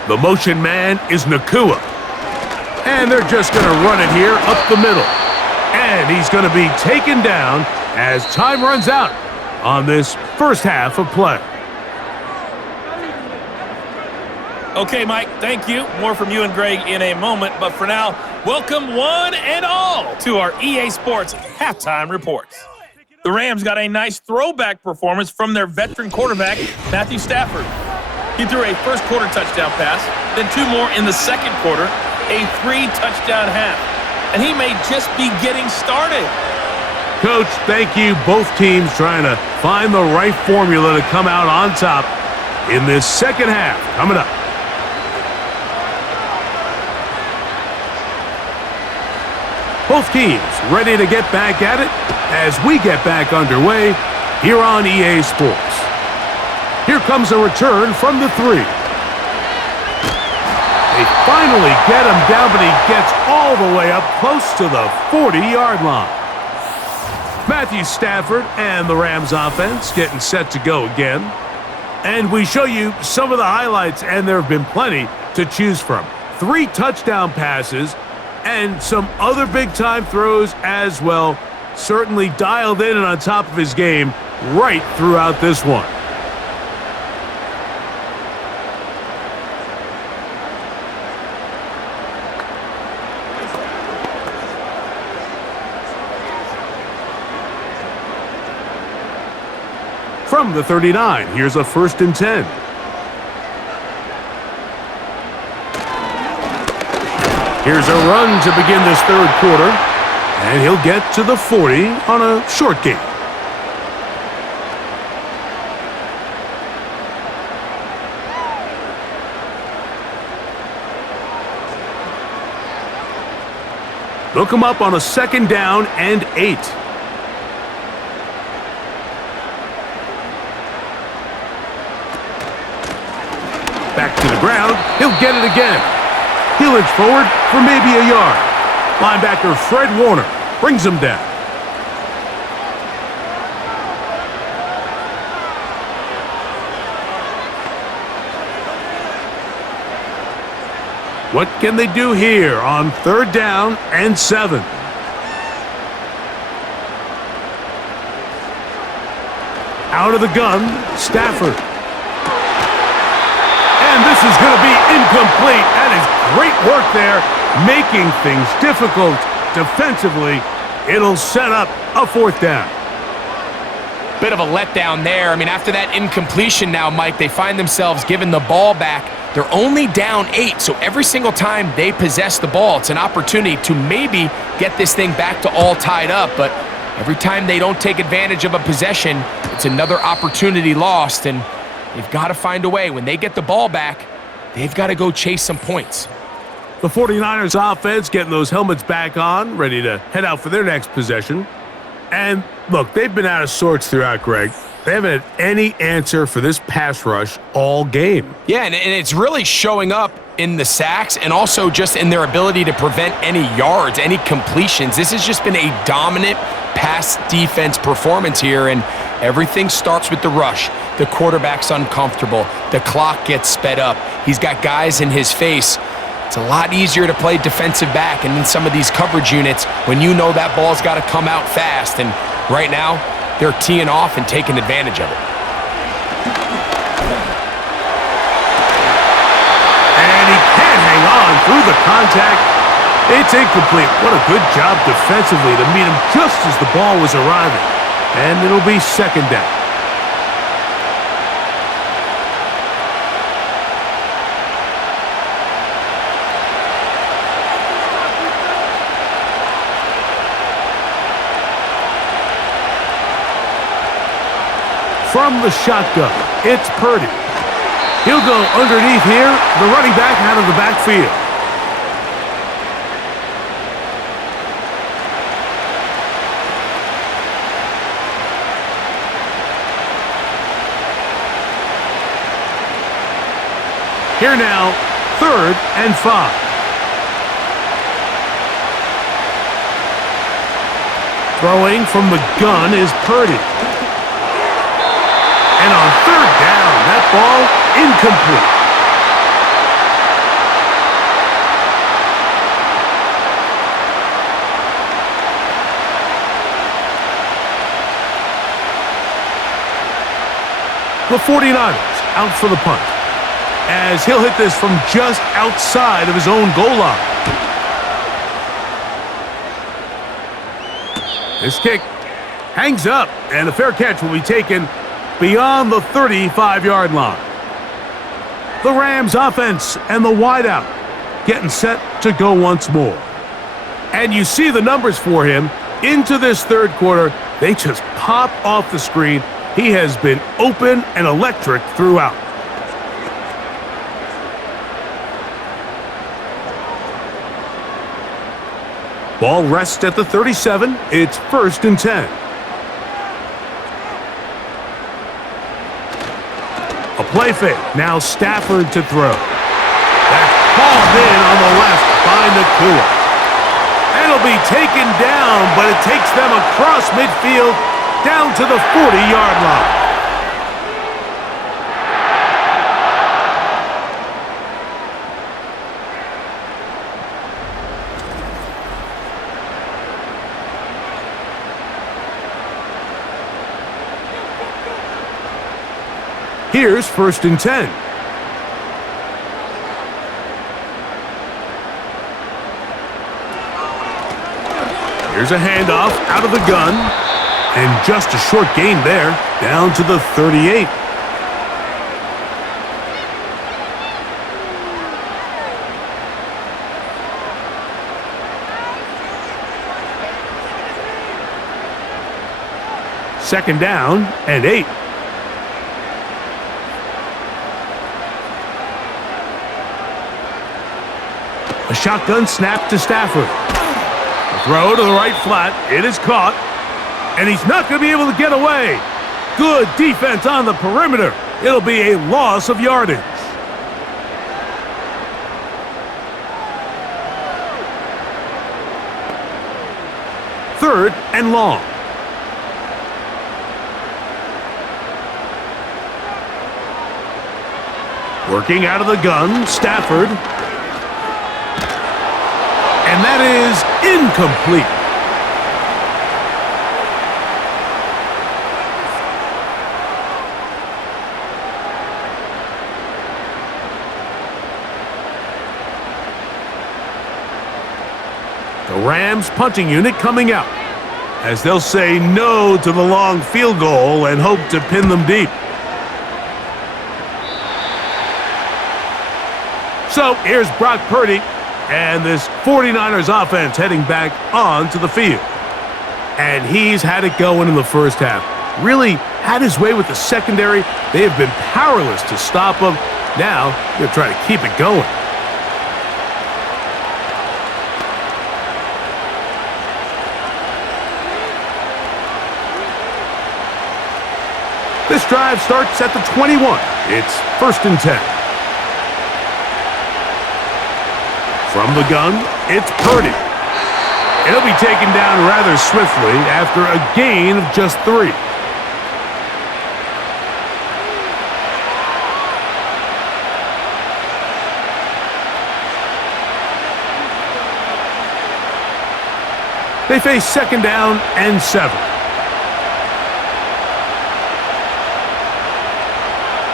The motion man is Nakua. And they're just going to run it here up the middle. And he's going to be taken down as time runs out on this first half of play. Okay, Mike, thank you. More from you and Greg in a moment. But for now, welcome one and all to our EA Sports Halftime Reports. The Rams got a nice throwback performance from their veteran quarterback, Matthew Stafford. He threw a first-quarter touchdown pass, then 2 more in the second quarter, a 3-touchdown half. And he may just be getting started. Coach, thank you. Both teams trying to find the right formula to come out on top in this second half. Coming up. Both teams ready to get back at it as we get back underway here on EA Sports. Here comes a return from the 3. They finally get him down, but he gets all the way up close to the 40-yard line. Matthew Stafford and the Rams offense getting set to go again. And we show you some of the highlights, and there have been plenty to choose from. 3 touchdown passes and some other big-time throws as well. Certainly dialed in and on top of his game right throughout this one. From the 39, here's a 1st and 10. Here's a run to begin this third quarter, and he'll get to the 40 on a short gain. They'll come up on a 2nd down and 8. Back to the ground, he'll get it again. He'll inch forward for maybe a yard. Linebacker Fred Warner brings him down. What can they do here on 3rd down and 7? Out of the gun, Stafford. And this is going to be incomplete. That is great work there, making things difficult defensively. It'll set up a 4th down. Bit of a letdown there. I mean, after that incompletion now, Mike, they find themselves giving the ball back. They're only down 8, so every single time they possess the ball, it's an opportunity to maybe get this thing back to all tied up. But every time they don't take advantage of a possession, it's another opportunity lost, and they've got to find a way. When they get the ball back, they've got to go chase some points. The 49ers offense getting those helmets back on, ready to head out for their next possession. And look, they've been out of sorts throughout, Greg. They haven't had any answer for this pass rush all game. Yeah, and it's really showing up in the sacks and also just in their ability to prevent any yards, any completions. This has just been a dominant pass defense performance here, and everything starts with the rush. The quarterback's uncomfortable. The clock gets sped up. He's got guys in his face. It's a lot easier to play defensive back and in some of these coverage units when you know that ball's got to come out fast. And right now, they're teeing off and taking advantage of it. And he can't hang on through the contact. It's incomplete. What a good job defensively to meet him just as the ball was arriving. And it'll be 2nd down. From the shotgun, it's Purdy. He'll go underneath here, the running back out of the backfield. Here now, 3rd and 5. Throwing from the gun is Purdy. And on 3rd down, that ball incomplete. The 49ers out for the punt, as he'll hit this from just outside of his own goal line. This kick hangs up, and a fair catch will be taken beyond the 35-yard line. The Rams offense and the wideout getting set to go once more. And you see the numbers for him into this third quarter. They just pop off the screen. He has been open and electric throughout. Ball rests at the 37. It's 1st and 10. A play fake. Now Stafford to throw. That's hauled in on the left by Nakua. It'll be taken down, but it takes them across midfield down to the 40-yard line. Here's 1st and 10. Here's a handoff out of the gun. And just a short gain there, down to the 38. Second down and 8. A shotgun snap to Stafford. A throw to the right flat. It is caught. And he's not going to be able to get away. Good defense on the perimeter. It'll be a loss of yardage. Third and long. Working out of the gun, Stafford. And that is incomplete. The Rams punting unit coming out, as they'll say no to the long field goal and hope to pin them deep. So here's Brock Purdy and this 49ers offense heading back onto the field. And he's had it going in the first half. Really had his way with the secondary. They have been powerless to stop him. Now they're trying to keep it going. This drive starts at the 21. It's 1st and 10. From the gun, it's Purdy. It'll be taken down rather swiftly after a gain of just 3. They face second down and 7.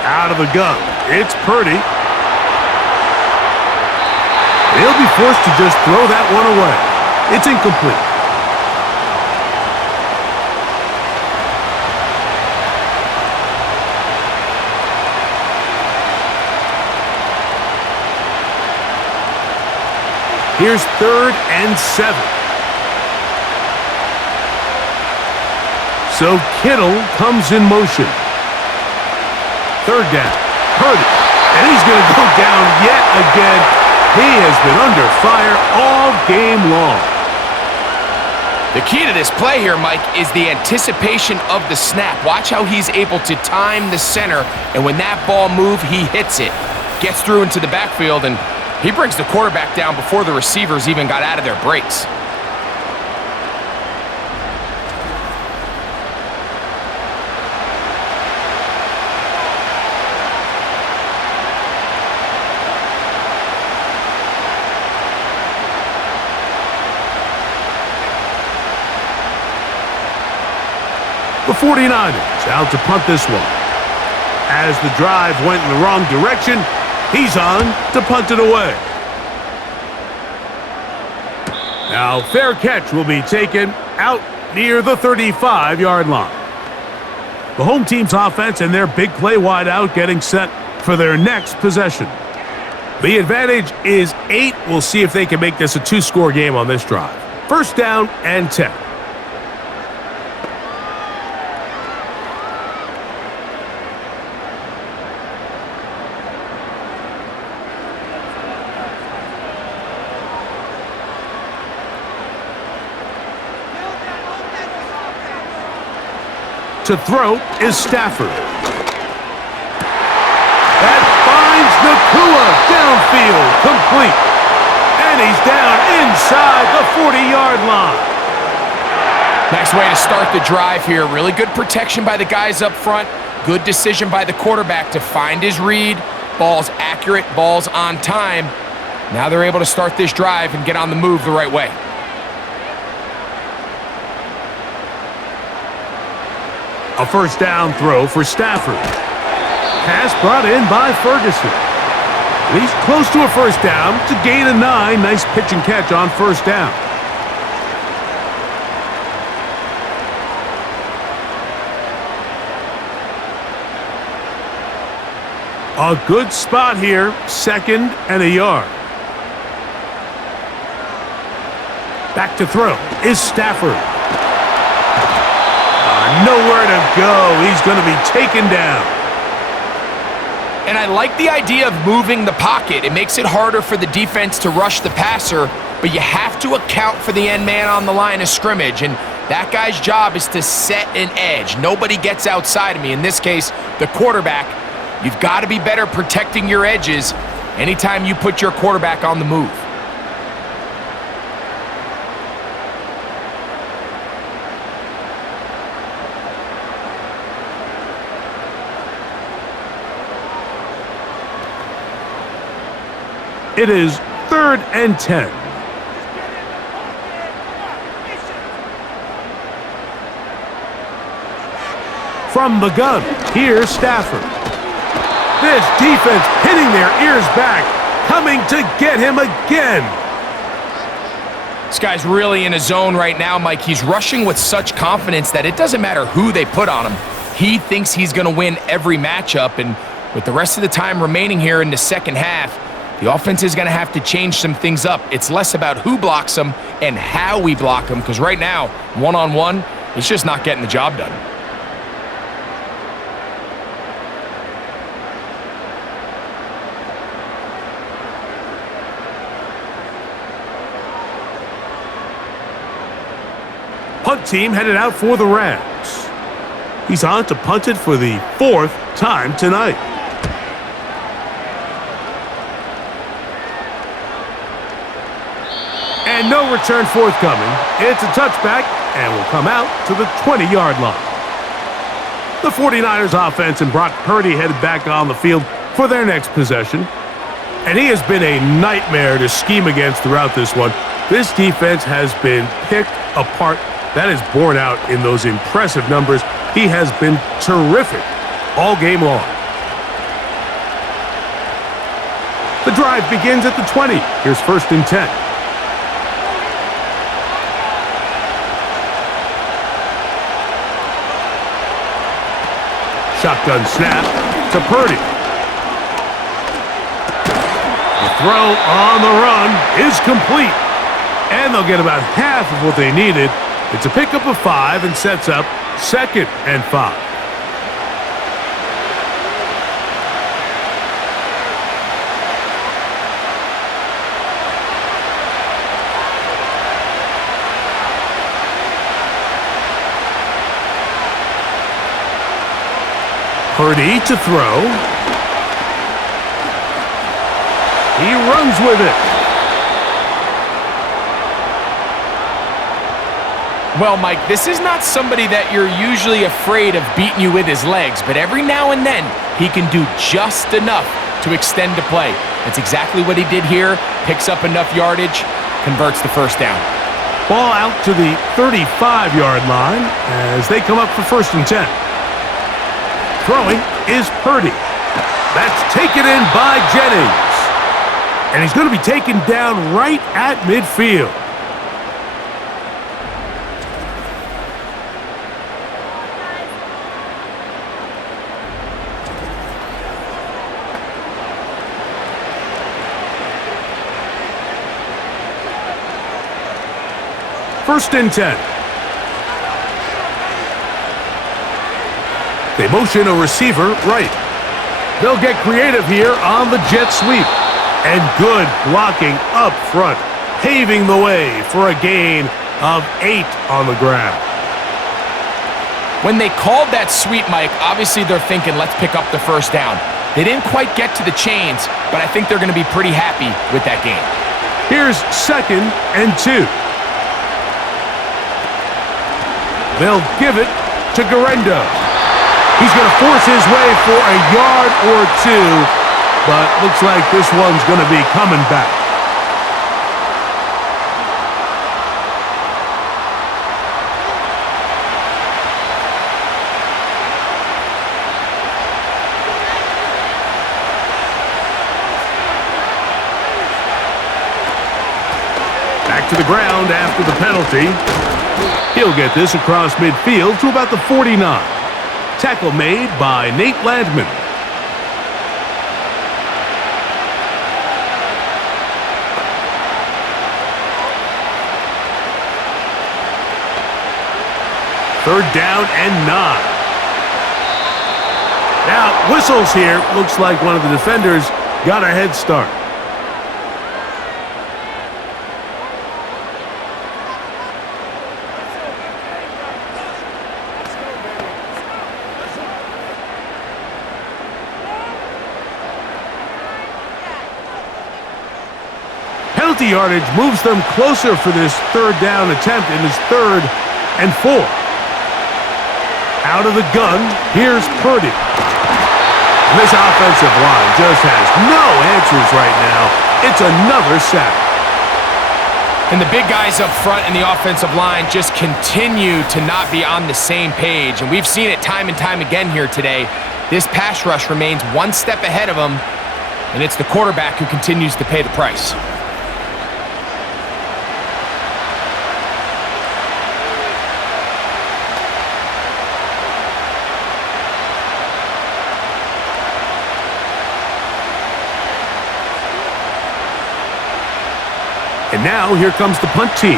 Out of the gun, it's Purdy. He'll be forced to just throw that one away. It's incomplete. Here's 3rd and 7. So Kittle comes in motion. 3rd down. Purdy. And he's going to go down yet again. He has been under fire all game long. The key to this play here, Mike, is the anticipation of the snap. Watch how he's able to time the center, and when that ball moves, he hits it. Gets through into the backfield, and he brings the quarterback down before the receivers even got out of their breaks. The 49ers out to punt this one. As the drive went in the wrong direction, he's on to punt it away. Now, fair catch will be taken out near the 35-yard line. The home team's offense and their big play wideout getting set for their next possession. The advantage is 8. We'll see if they can make this a 2-score game on this drive. First down and 10. To throw is Stafford. That finds Nakua downfield, complete. And he's down inside the 40-yard line. Nice way to start the drive here. Really good protection by the guys up front. Good decision by the quarterback to find his read. Ball's accurate, ball's on time. Now they're able to start this drive and get on the move the right way. A first down throw for Stafford. Pass brought in by Ferguson. He's close to a first down to gain a 9. Nice pitch and catch on first down. A good spot here, 2nd and a yard. Back to throw is Stafford. Nowhere to go. He's going to be taken down. And I like the idea of moving the pocket. It makes it harder for the defense to rush the passer, but you have to account for the end man on the line of scrimmage, and that guy's job is to set an edge. Nobody gets outside of me. In this case, the quarterback. You've got to be better protecting your edges anytime you put your quarterback on the move. It is 3rd and 10. From the gun, here's Stafford. This defense hitting their ears back, coming to get him again. This guy's really in a zone right now, Mike. He's rushing with such confidence that it doesn't matter who they put on him. He thinks he's going to win every matchup, and with the rest of the time remaining here in the second half, the offense is going to have to change some things up. It's less about who blocks them and how we block them, because right now, one-on-one, it's just not getting the job done. Punt team headed out for the Rams. He's on to punt it for the 4th time tonight. And no return forthcoming. It's a touchback and will come out to the 20-yard line. The 49ers offense and Brock Purdy headed back on the field for their next possession. And he has been a nightmare to scheme against throughout this one. This defense has been picked apart. That is borne out in those impressive numbers. He has been terrific all game long. The drive begins at the 20. Here's 1st and 10. Shotgun snap to Purdy. The throw on the run is complete. And they'll get about half of what they needed. It's a pickup of 5 and sets up 2nd and 5. Purdy to throw. He runs with it. Well, Mike, this is not somebody that you're usually afraid of beating you with his legs, but every now and then he can do just enough to extend the play. That's exactly what he did here. Picks up enough yardage, converts the first down. Ball out to the 35-yard line as they come up for 1st and 10. Throwing is Purdy. That's taken in by Jennings. And he's going to be taken down right at midfield. First and 10. They motion a receiver right. They'll get creative here on the jet sweep. And good blocking up front, paving the way for a gain of 8 on the ground. When they called that sweep, Mike, obviously they're thinking, let's pick up the first down. They didn't quite get to the chains, but I think they're going to be pretty happy with that gain. Here's second and 2. They'll give it to Garendo. He's going to force his way for a yard or 2, but looks like this one's going to be coming back. Back to the ground after the penalty. He'll get this across midfield to about the 49. Tackle made by Nate Landman. Third down and 9. Now, whistles here. Looks like one of the defenders got a head start. Penalty yardage moves them closer for this third down attempt in his 3rd and 4. Out of the gun, here's Purdy. And this offensive line just has no answers right now. It's another sack. And the big guys up front in the offensive line just continue to not be on the same page. And we've seen it time and time again here today. This pass rush remains one step ahead of them, and it's the quarterback who continues to pay the price. And now here comes the punt team.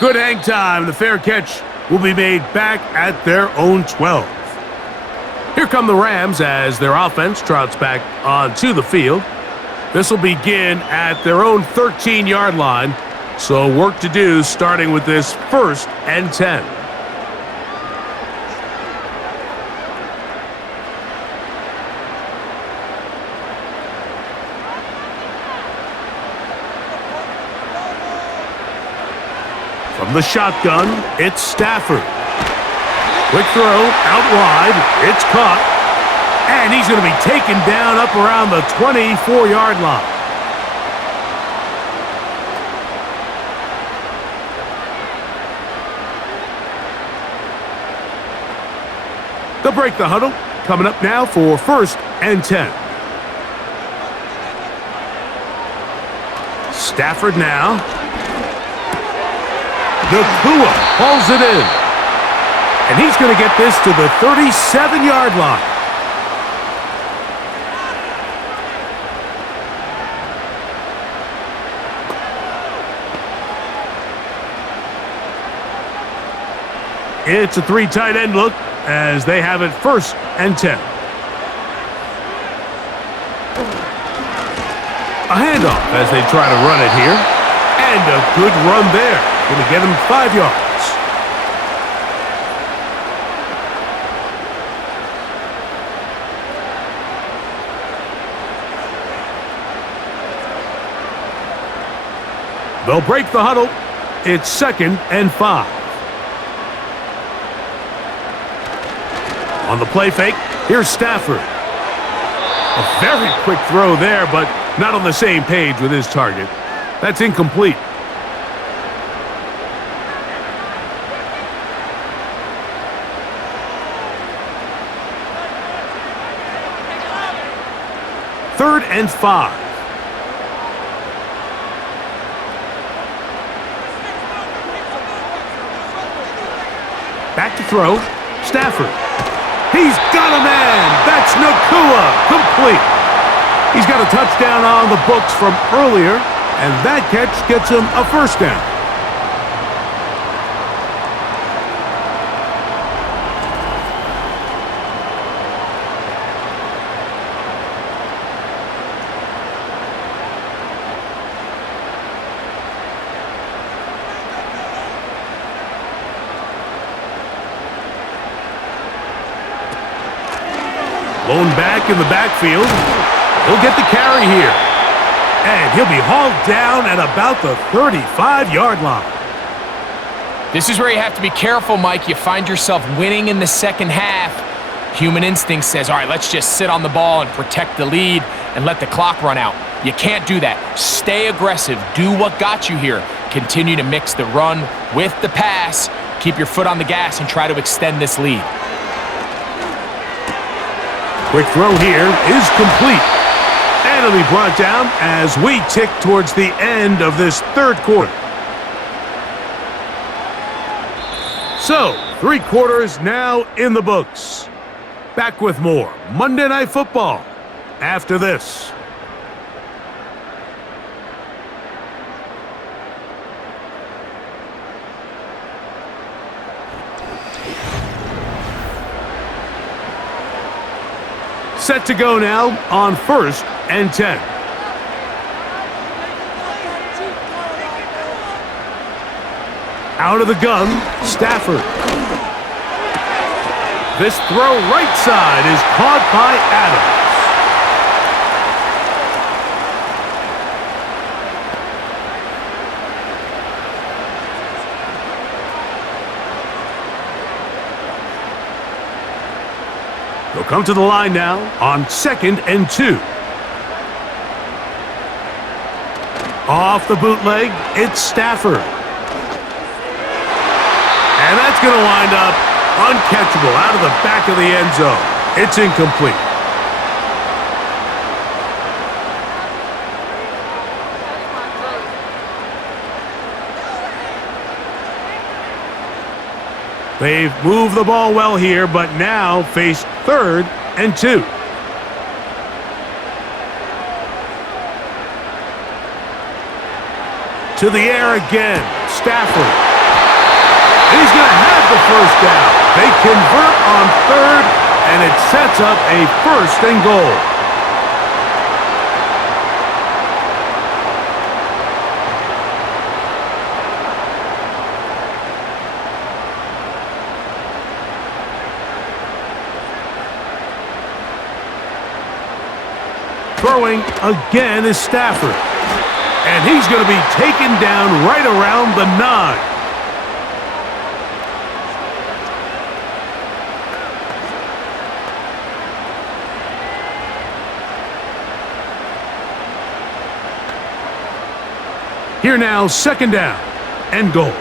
Good hang time. The fair catch will be made back at their own 12. Here come the Rams as their offense trots back onto the field. This will begin at their own 13-yard line. So work to do starting with this 1st and 10. From the shotgun, it's Stafford. Quick throw, out wide, it's caught. And he's going to be taken down up around the 24-yard line. They'll break the huddle. Coming up now for 1st and 10. Stafford now. Nakua hauls it in. And he's going to get this to the 37-yard line. It's a 3 tight end look as they have it 1st and 10. A handoff as they try to run it here. And a good run there. Going to get him 5 yards. They'll break the huddle. It's 2nd and 5. On the play fake, here's Stafford. A very quick throw there, but not on the same page with his target. That's incomplete. Third and 5. Back to throw. Stafford. He's got a man. That's Nakua. Complete. He's got a touchdown on the books from earlier, and that catch gets him a first down. Blown back in the backfield. He'll get the carry here. And he'll be hauled down at about the 35-yard line. This is where you have to be careful, Mike. You find yourself winning in the second half. Human instinct says, all right, let's just sit on the ball and protect the lead and let the clock run out. You can't do that. Stay aggressive. Do what got you here. Continue to mix the run with the pass. Keep your foot on the gas and try to extend this lead. Quick throw here is complete. And it'll be brought down as we tick towards the end of this third quarter. So, 3 quarters now in the books. Back with more Monday Night Football after this. Set to go now on 1st and 10. Out of the gun, Stafford. This throw right side is caught by Adams. They'll come to the line now on 2nd and 2. Off the bootleg, it's Stafford. And that's going to wind up uncatchable out of the back of the end zone. It's incomplete. They've moved the ball well here, but now face 3rd and 2. To the air again, Stafford. He's going to have the first down. They convert on 3rd, and it sets up a 1st and goal. Throwing again is Stafford. And he's going to be taken down right around the 9. Here now, 2nd down and goal.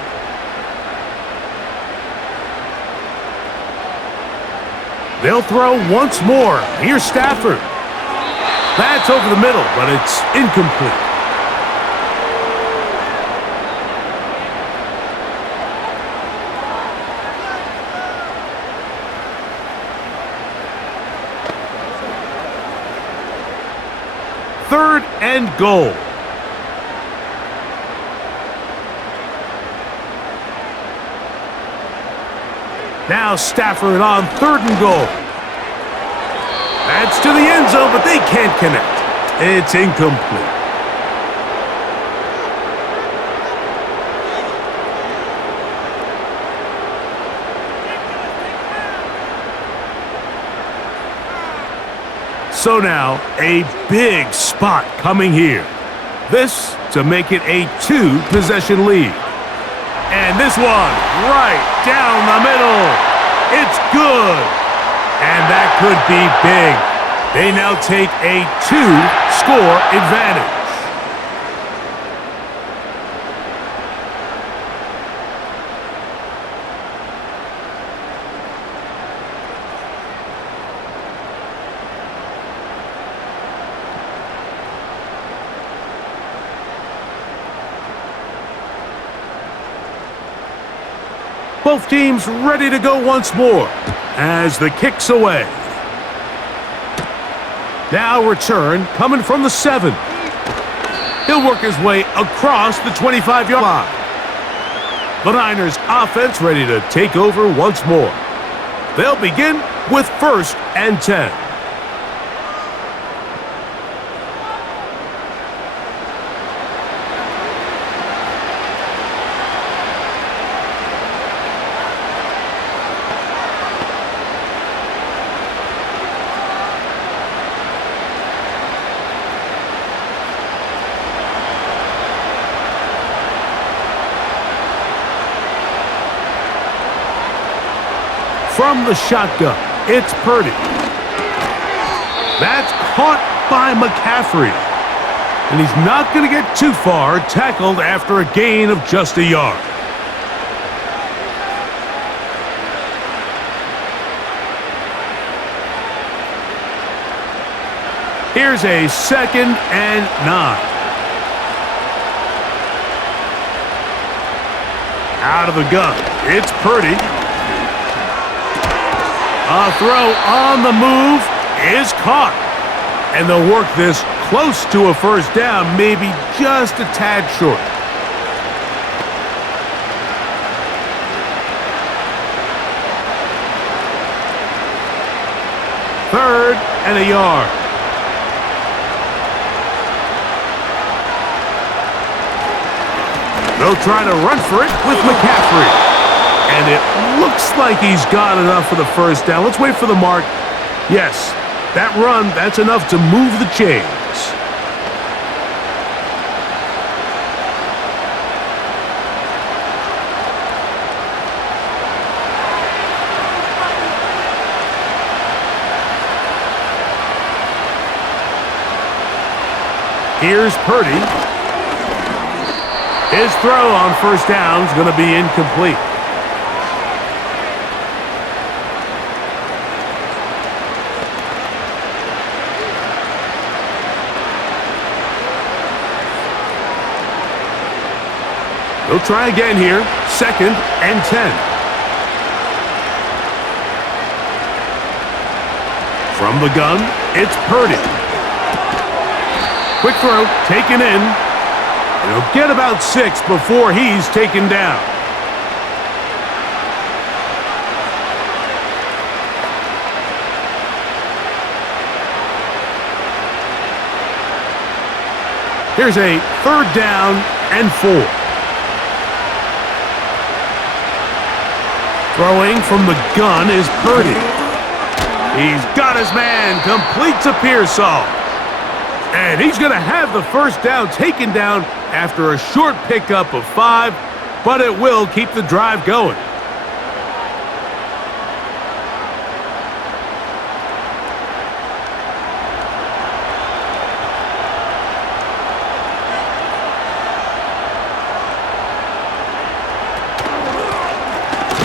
They'll throw once more. Here's Stafford. That's over the middle, but it's incomplete. Third and goal. Now Stafford on 3rd and goal. That's to the end zone, but they can't connect. It's incomplete. So now, a big spot coming here. This to make it a 2-possession lead. And this one, right down the middle. It's good. And that could be big. They now take a 2-score advantage. Both teams ready to go once more as the kick's away. Now return coming from the 7. He'll work his way across the 25-yard line. The Niners offense ready to take over once more. They'll begin with 1st and 10. From the shotgun, it's Purdy. That's caught by McCaffrey. And he's not going to get too far, tackled after a gain of just a yard. Here's a 2nd and 9. Out of the gun, it's Purdy. A throw on the move is caught. And they'll work this close to a 1st down, maybe just a tad short. 3rd and a yard. They'll try to run for it with McCaffrey. And it looks like he's got enough for the 1st down. Let's wait for the mark. Yes, that run, that's enough to move the chains. Here's Purdy. His throw on 1st down is going to be incomplete. They'll try again here. 2nd and 10. From the gun, it's Purdy. Quick throw, taken in. And he'll get about 6 before he's taken down. Here's a 3rd down and 4. Throwing from the gun is Purdy. He's got his man, completes a Pearsall. And he's going to have the 1st down taken down after a short pickup of 5, but it will keep the drive going.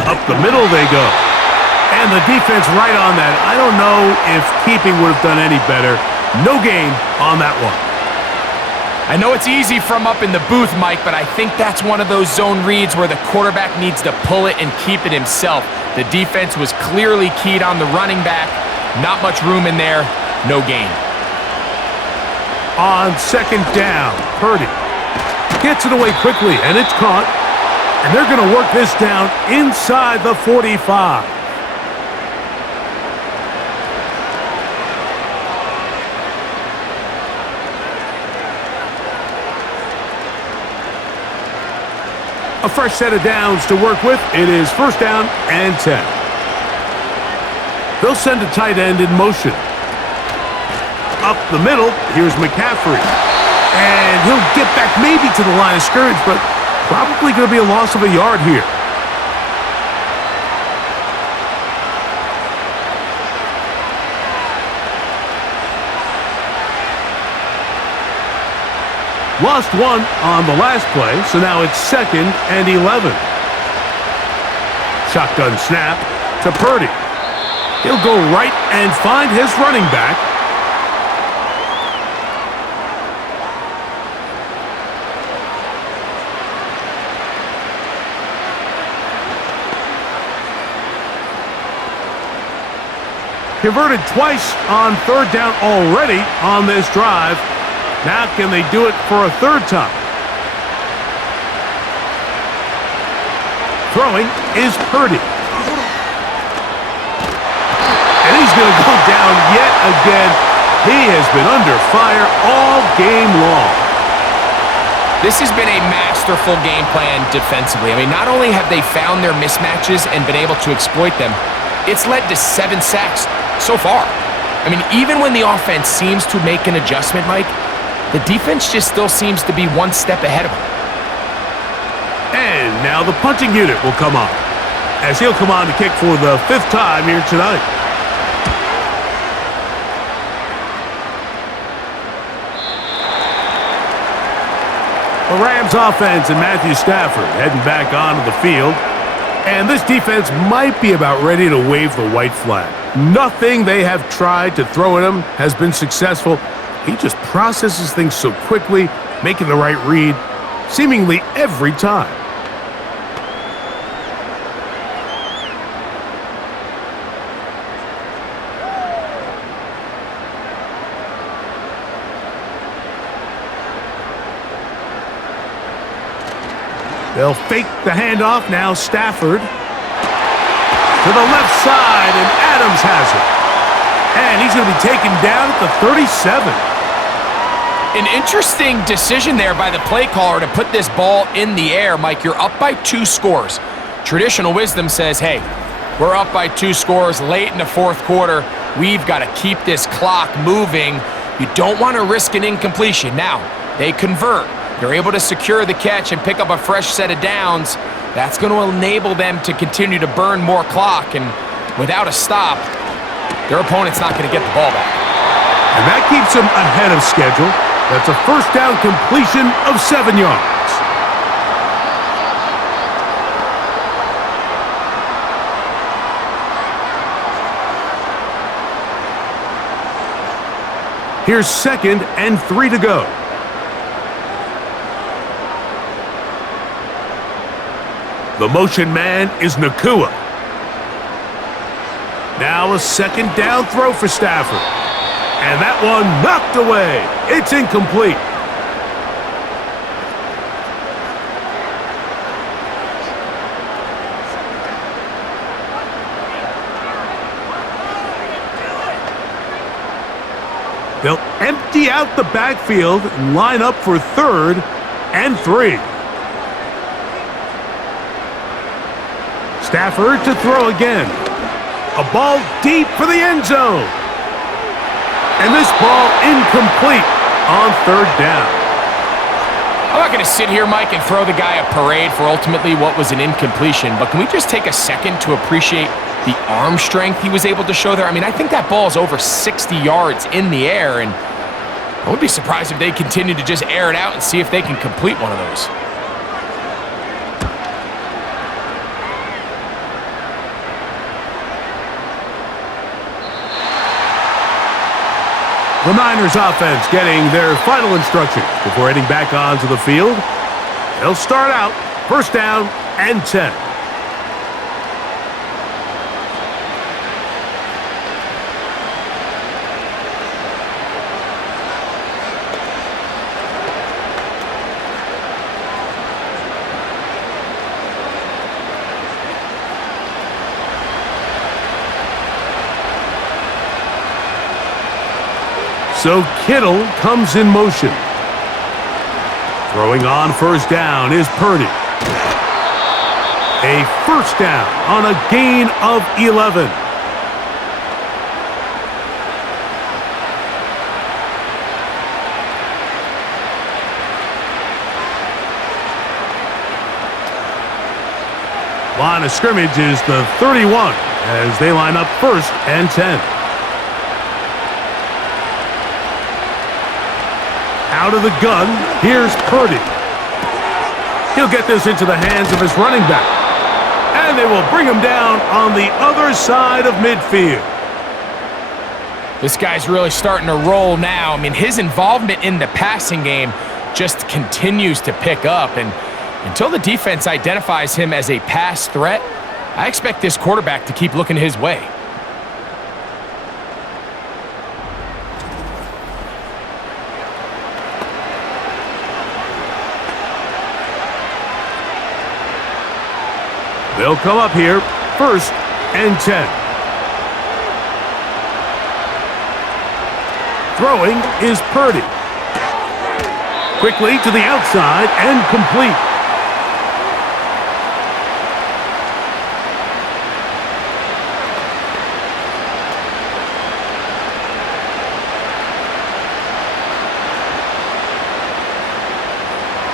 Up the middle they go. And the defense right on that. I don't know if keeping would have done any better. No gain on that one. I know it's easy from up in the booth, Mike, but I think that's one of those zone reads where the quarterback needs to pull it and keep it himself. The defense was clearly keyed on the running back. Not much room in there. No gain. On 2nd down, Purdy gets it away quickly, and it's caught. And they're going to work this down inside the 45. A fresh set of downs to work with. It is 1st down and 10. They'll send a tight end in motion. Up the middle, here's McCaffrey. And he'll get back maybe to the line of scrimmage, but probably going to be a loss of a yard here. Lost 1 on the last play, so now it's 2nd and 11. Shotgun snap to Purdy. He'll go right and find his running back. Converted twice on third down already on this drive. Now can they do it for a third time? Throwing is Purdy. And he's going to go down yet again. He has been under fire all game long. This has been a masterful game plan defensively. I mean, not only have they found their mismatches and been able to exploit them, it's led to 7 sacks so far. I mean, even when the offense seems to make an adjustment, Mike, the defense just still seems to be one step ahead of them. And now the punting unit will come on, as he'll come on to kick for the 5th time here tonight. The Rams offense and Matthew Stafford heading back onto the field. And this defense might be about ready to wave the white flag. Nothing they have tried to throw at him has been successful. He just processes things so quickly, making the right read, seemingly every time. They'll fake the handoff now. Stafford to the left side, and Adams has it. And he's going to be taken down at the 37. An interesting decision there by the play caller to put this ball in the air. Mike, you're up by 2 scores. Traditional wisdom says, hey, we're up by 2 scores late in the 4th quarter. We've got to keep this clock moving. You don't want to risk an incompletion. Now, they convert. They're able to secure the catch and pick up a fresh set of downs. That's going to enable them to continue to burn more clock. And without a stop, their opponent's not going to get the ball back. And that keeps them ahead of schedule. That's a first down completion of 7 yards. Here's 2nd and 3 to go. The motion man is Nakua. Now a 2nd down throw for Stafford. And that one knocked away. It's incomplete. They'll empty out the backfield and line up for 3rd and 3. Stafford to throw again. A ball deep for the end zone. And this ball incomplete on 3rd down. I'm not going to sit here, Mike, and throw the guy a parade for ultimately what was an incompletion, but can we just take a second to appreciate the arm strength he was able to show there? I mean, I think that ball is over 60 yards in the air, and I would be surprised if they continue to just air it out and see if they can complete one of those. The Niners offense getting their final instructions before heading back onto the field. They'll start out 1st down and 10. So Kittle comes in motion. Throwing on 1st down is Purdy. A 1st down on a gain of 11. Line of scrimmage is the 31 as they line up 1st and 10. Out of the gun, here's Purdy. He'll get this into the hands of his running back. And they will bring him down on the other side of midfield. This guy's really starting to roll now. I mean, his involvement in the passing game just continues to pick up. And until the defense identifies him as a pass threat, I expect this quarterback to keep looking his way. They'll come up here, 1st and 10. Throwing is Purdy. Quickly to the outside and complete.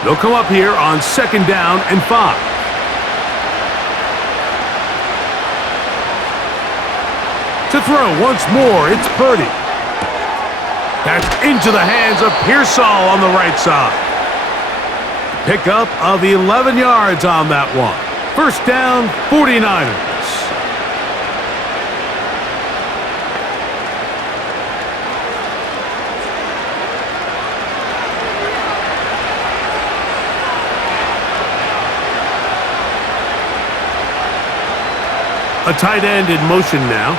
They'll come up here on 2nd down and 5. To throw once more, it's Purdy. That's into the hands of Pearsall on the right side. Pickup of 11 yards on that one. 1st down, 49ers. A tight end in motion now.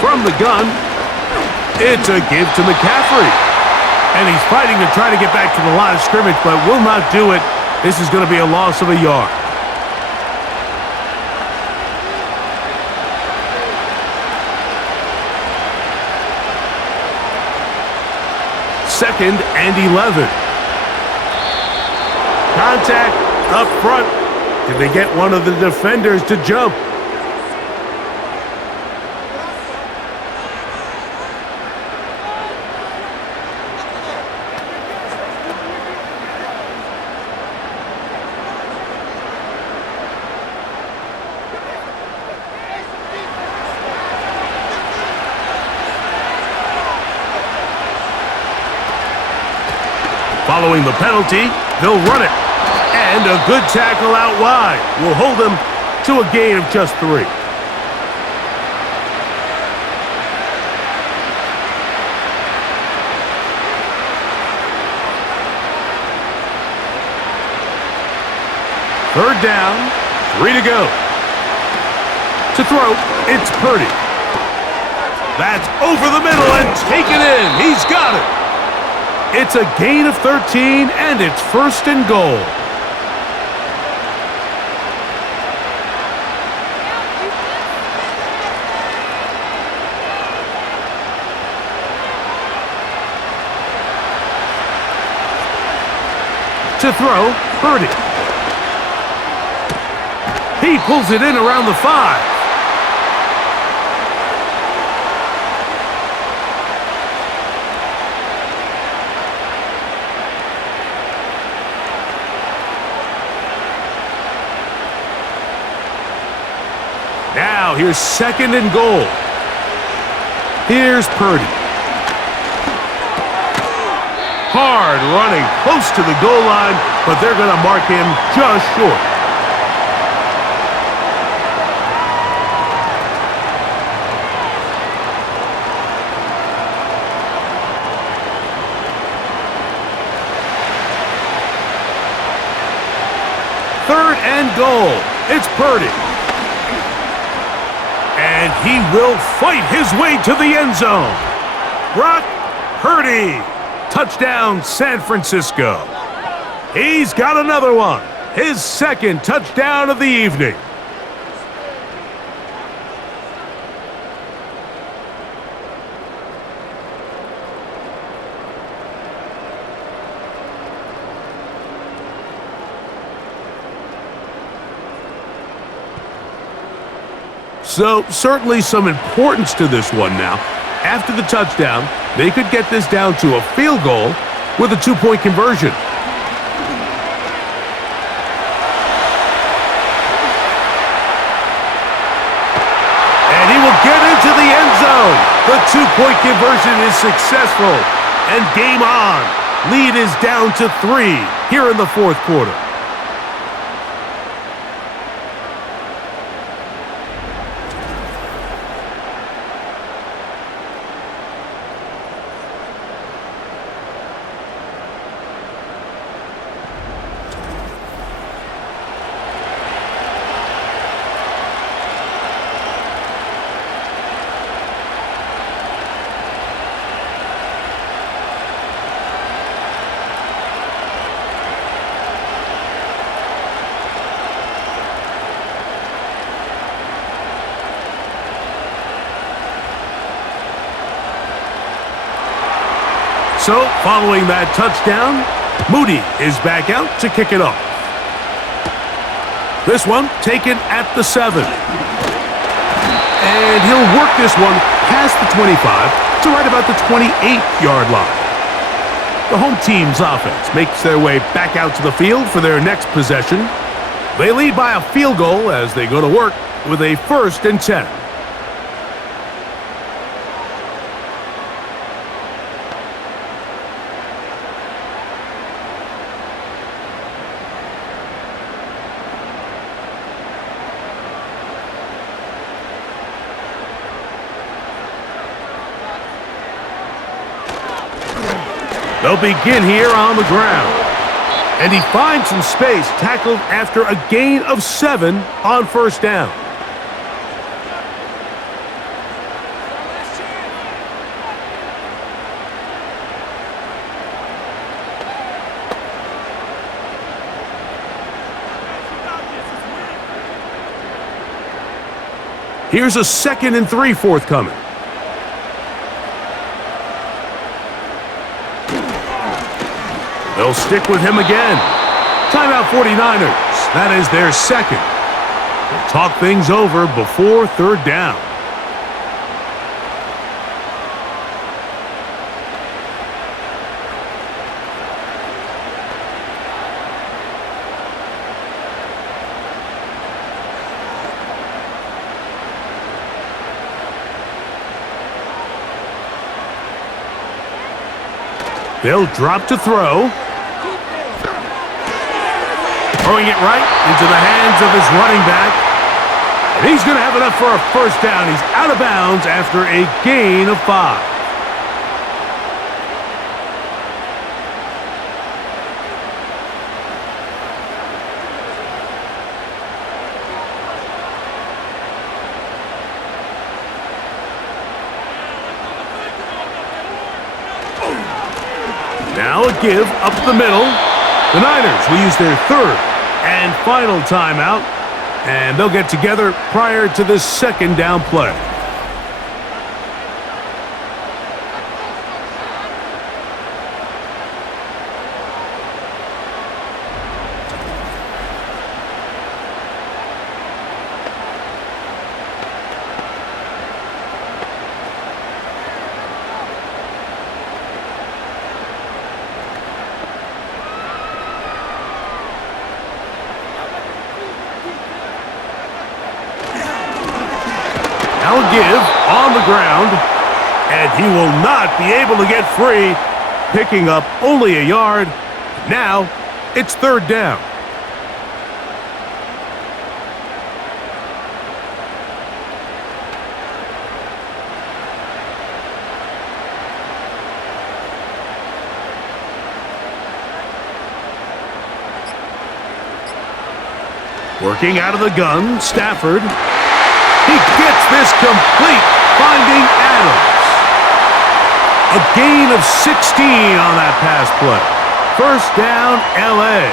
From the gun, it's a give to McCaffrey. And he's fighting to try to get back to the line of scrimmage, but will not do it. This is going to be a loss of a yard. Second and 11. Contact up front. Did they get one of the defenders to jump? Following the penalty, they'll run it. And a good tackle out wide will hold them to a gain of just 3. Third down, 3 to go. To throw, it's Purdy. That's over the middle and taken in. He's got it. It's a gain of 13, and it's 1st and goal. To throw, Purdy. He pulls it in around the 5. Now here's 2nd and goal. Here's Purdy. Hard running close to the goal line, but they're going to mark him just short. Third and goal. It's Purdy. And he will fight his way to the end zone. Brock Purdy. Touchdown, San Francisco. He's got another one. His 2nd touchdown of the evening. So, certainly some importance to this one now. After the touchdown, they could get this down to a field goal with a 2-point conversion. And he will get into the end zone. The 2-point conversion is successful. And game on. Lead is down to 3 here in the 4th quarter. So, following that touchdown, Moody is back out to kick it off. This one taken at the 7. And he'll work this one past the 25 to right about the 28-yard line. The home team's offense makes their way back out to the field for their next possession. They lead by a field goal as they go to work with a 1st and 10. They'll begin here on the ground. And he finds some space, tackled after a gain of 7 on 1st down. Here's a 2nd and 3 forthcoming. They'll stick with him again. Timeout 49ers. That is their 2nd. They'll talk things over before 3rd down. They'll drop to throw. Throwing it right into the hands of his running back. And he's going to have enough for a 1st down. He's out of bounds after a gain of 5. Now a give up the middle. The Niners will use their 3rd and final timeout, and they'll get together prior to this 2nd down play. Now a give on the ground, and he will not be able to get free, picking up only a yard. Now it's 3rd down. Working out of the gun, Stafford. He gets this complete, finding Adams. A gain of 16 on that pass play. 1st down, L.A.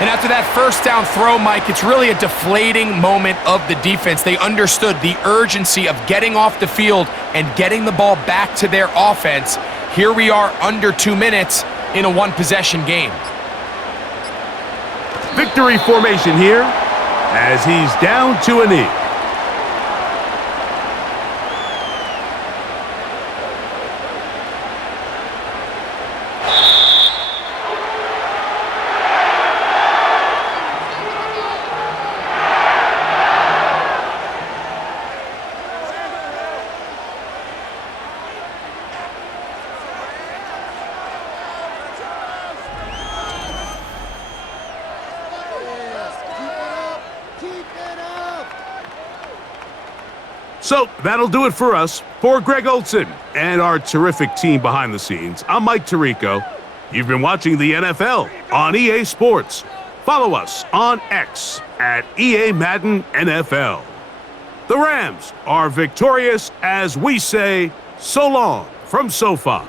And after that 1st down throw, Mike, it's really a deflating moment of the defense. They understood the urgency of getting off the field and getting the ball back to their offense. Here we are under 2 minutes in a 1-possession game. Victory formation here as he's down to a knee. So that'll do it for us. For Greg Olson and our terrific team behind the scenes, I'm Mike Tirico. You've been watching the NFL on EA Sports. Follow us on X at EA Madden NFL. The Rams are victorious as we say so long from SoFi.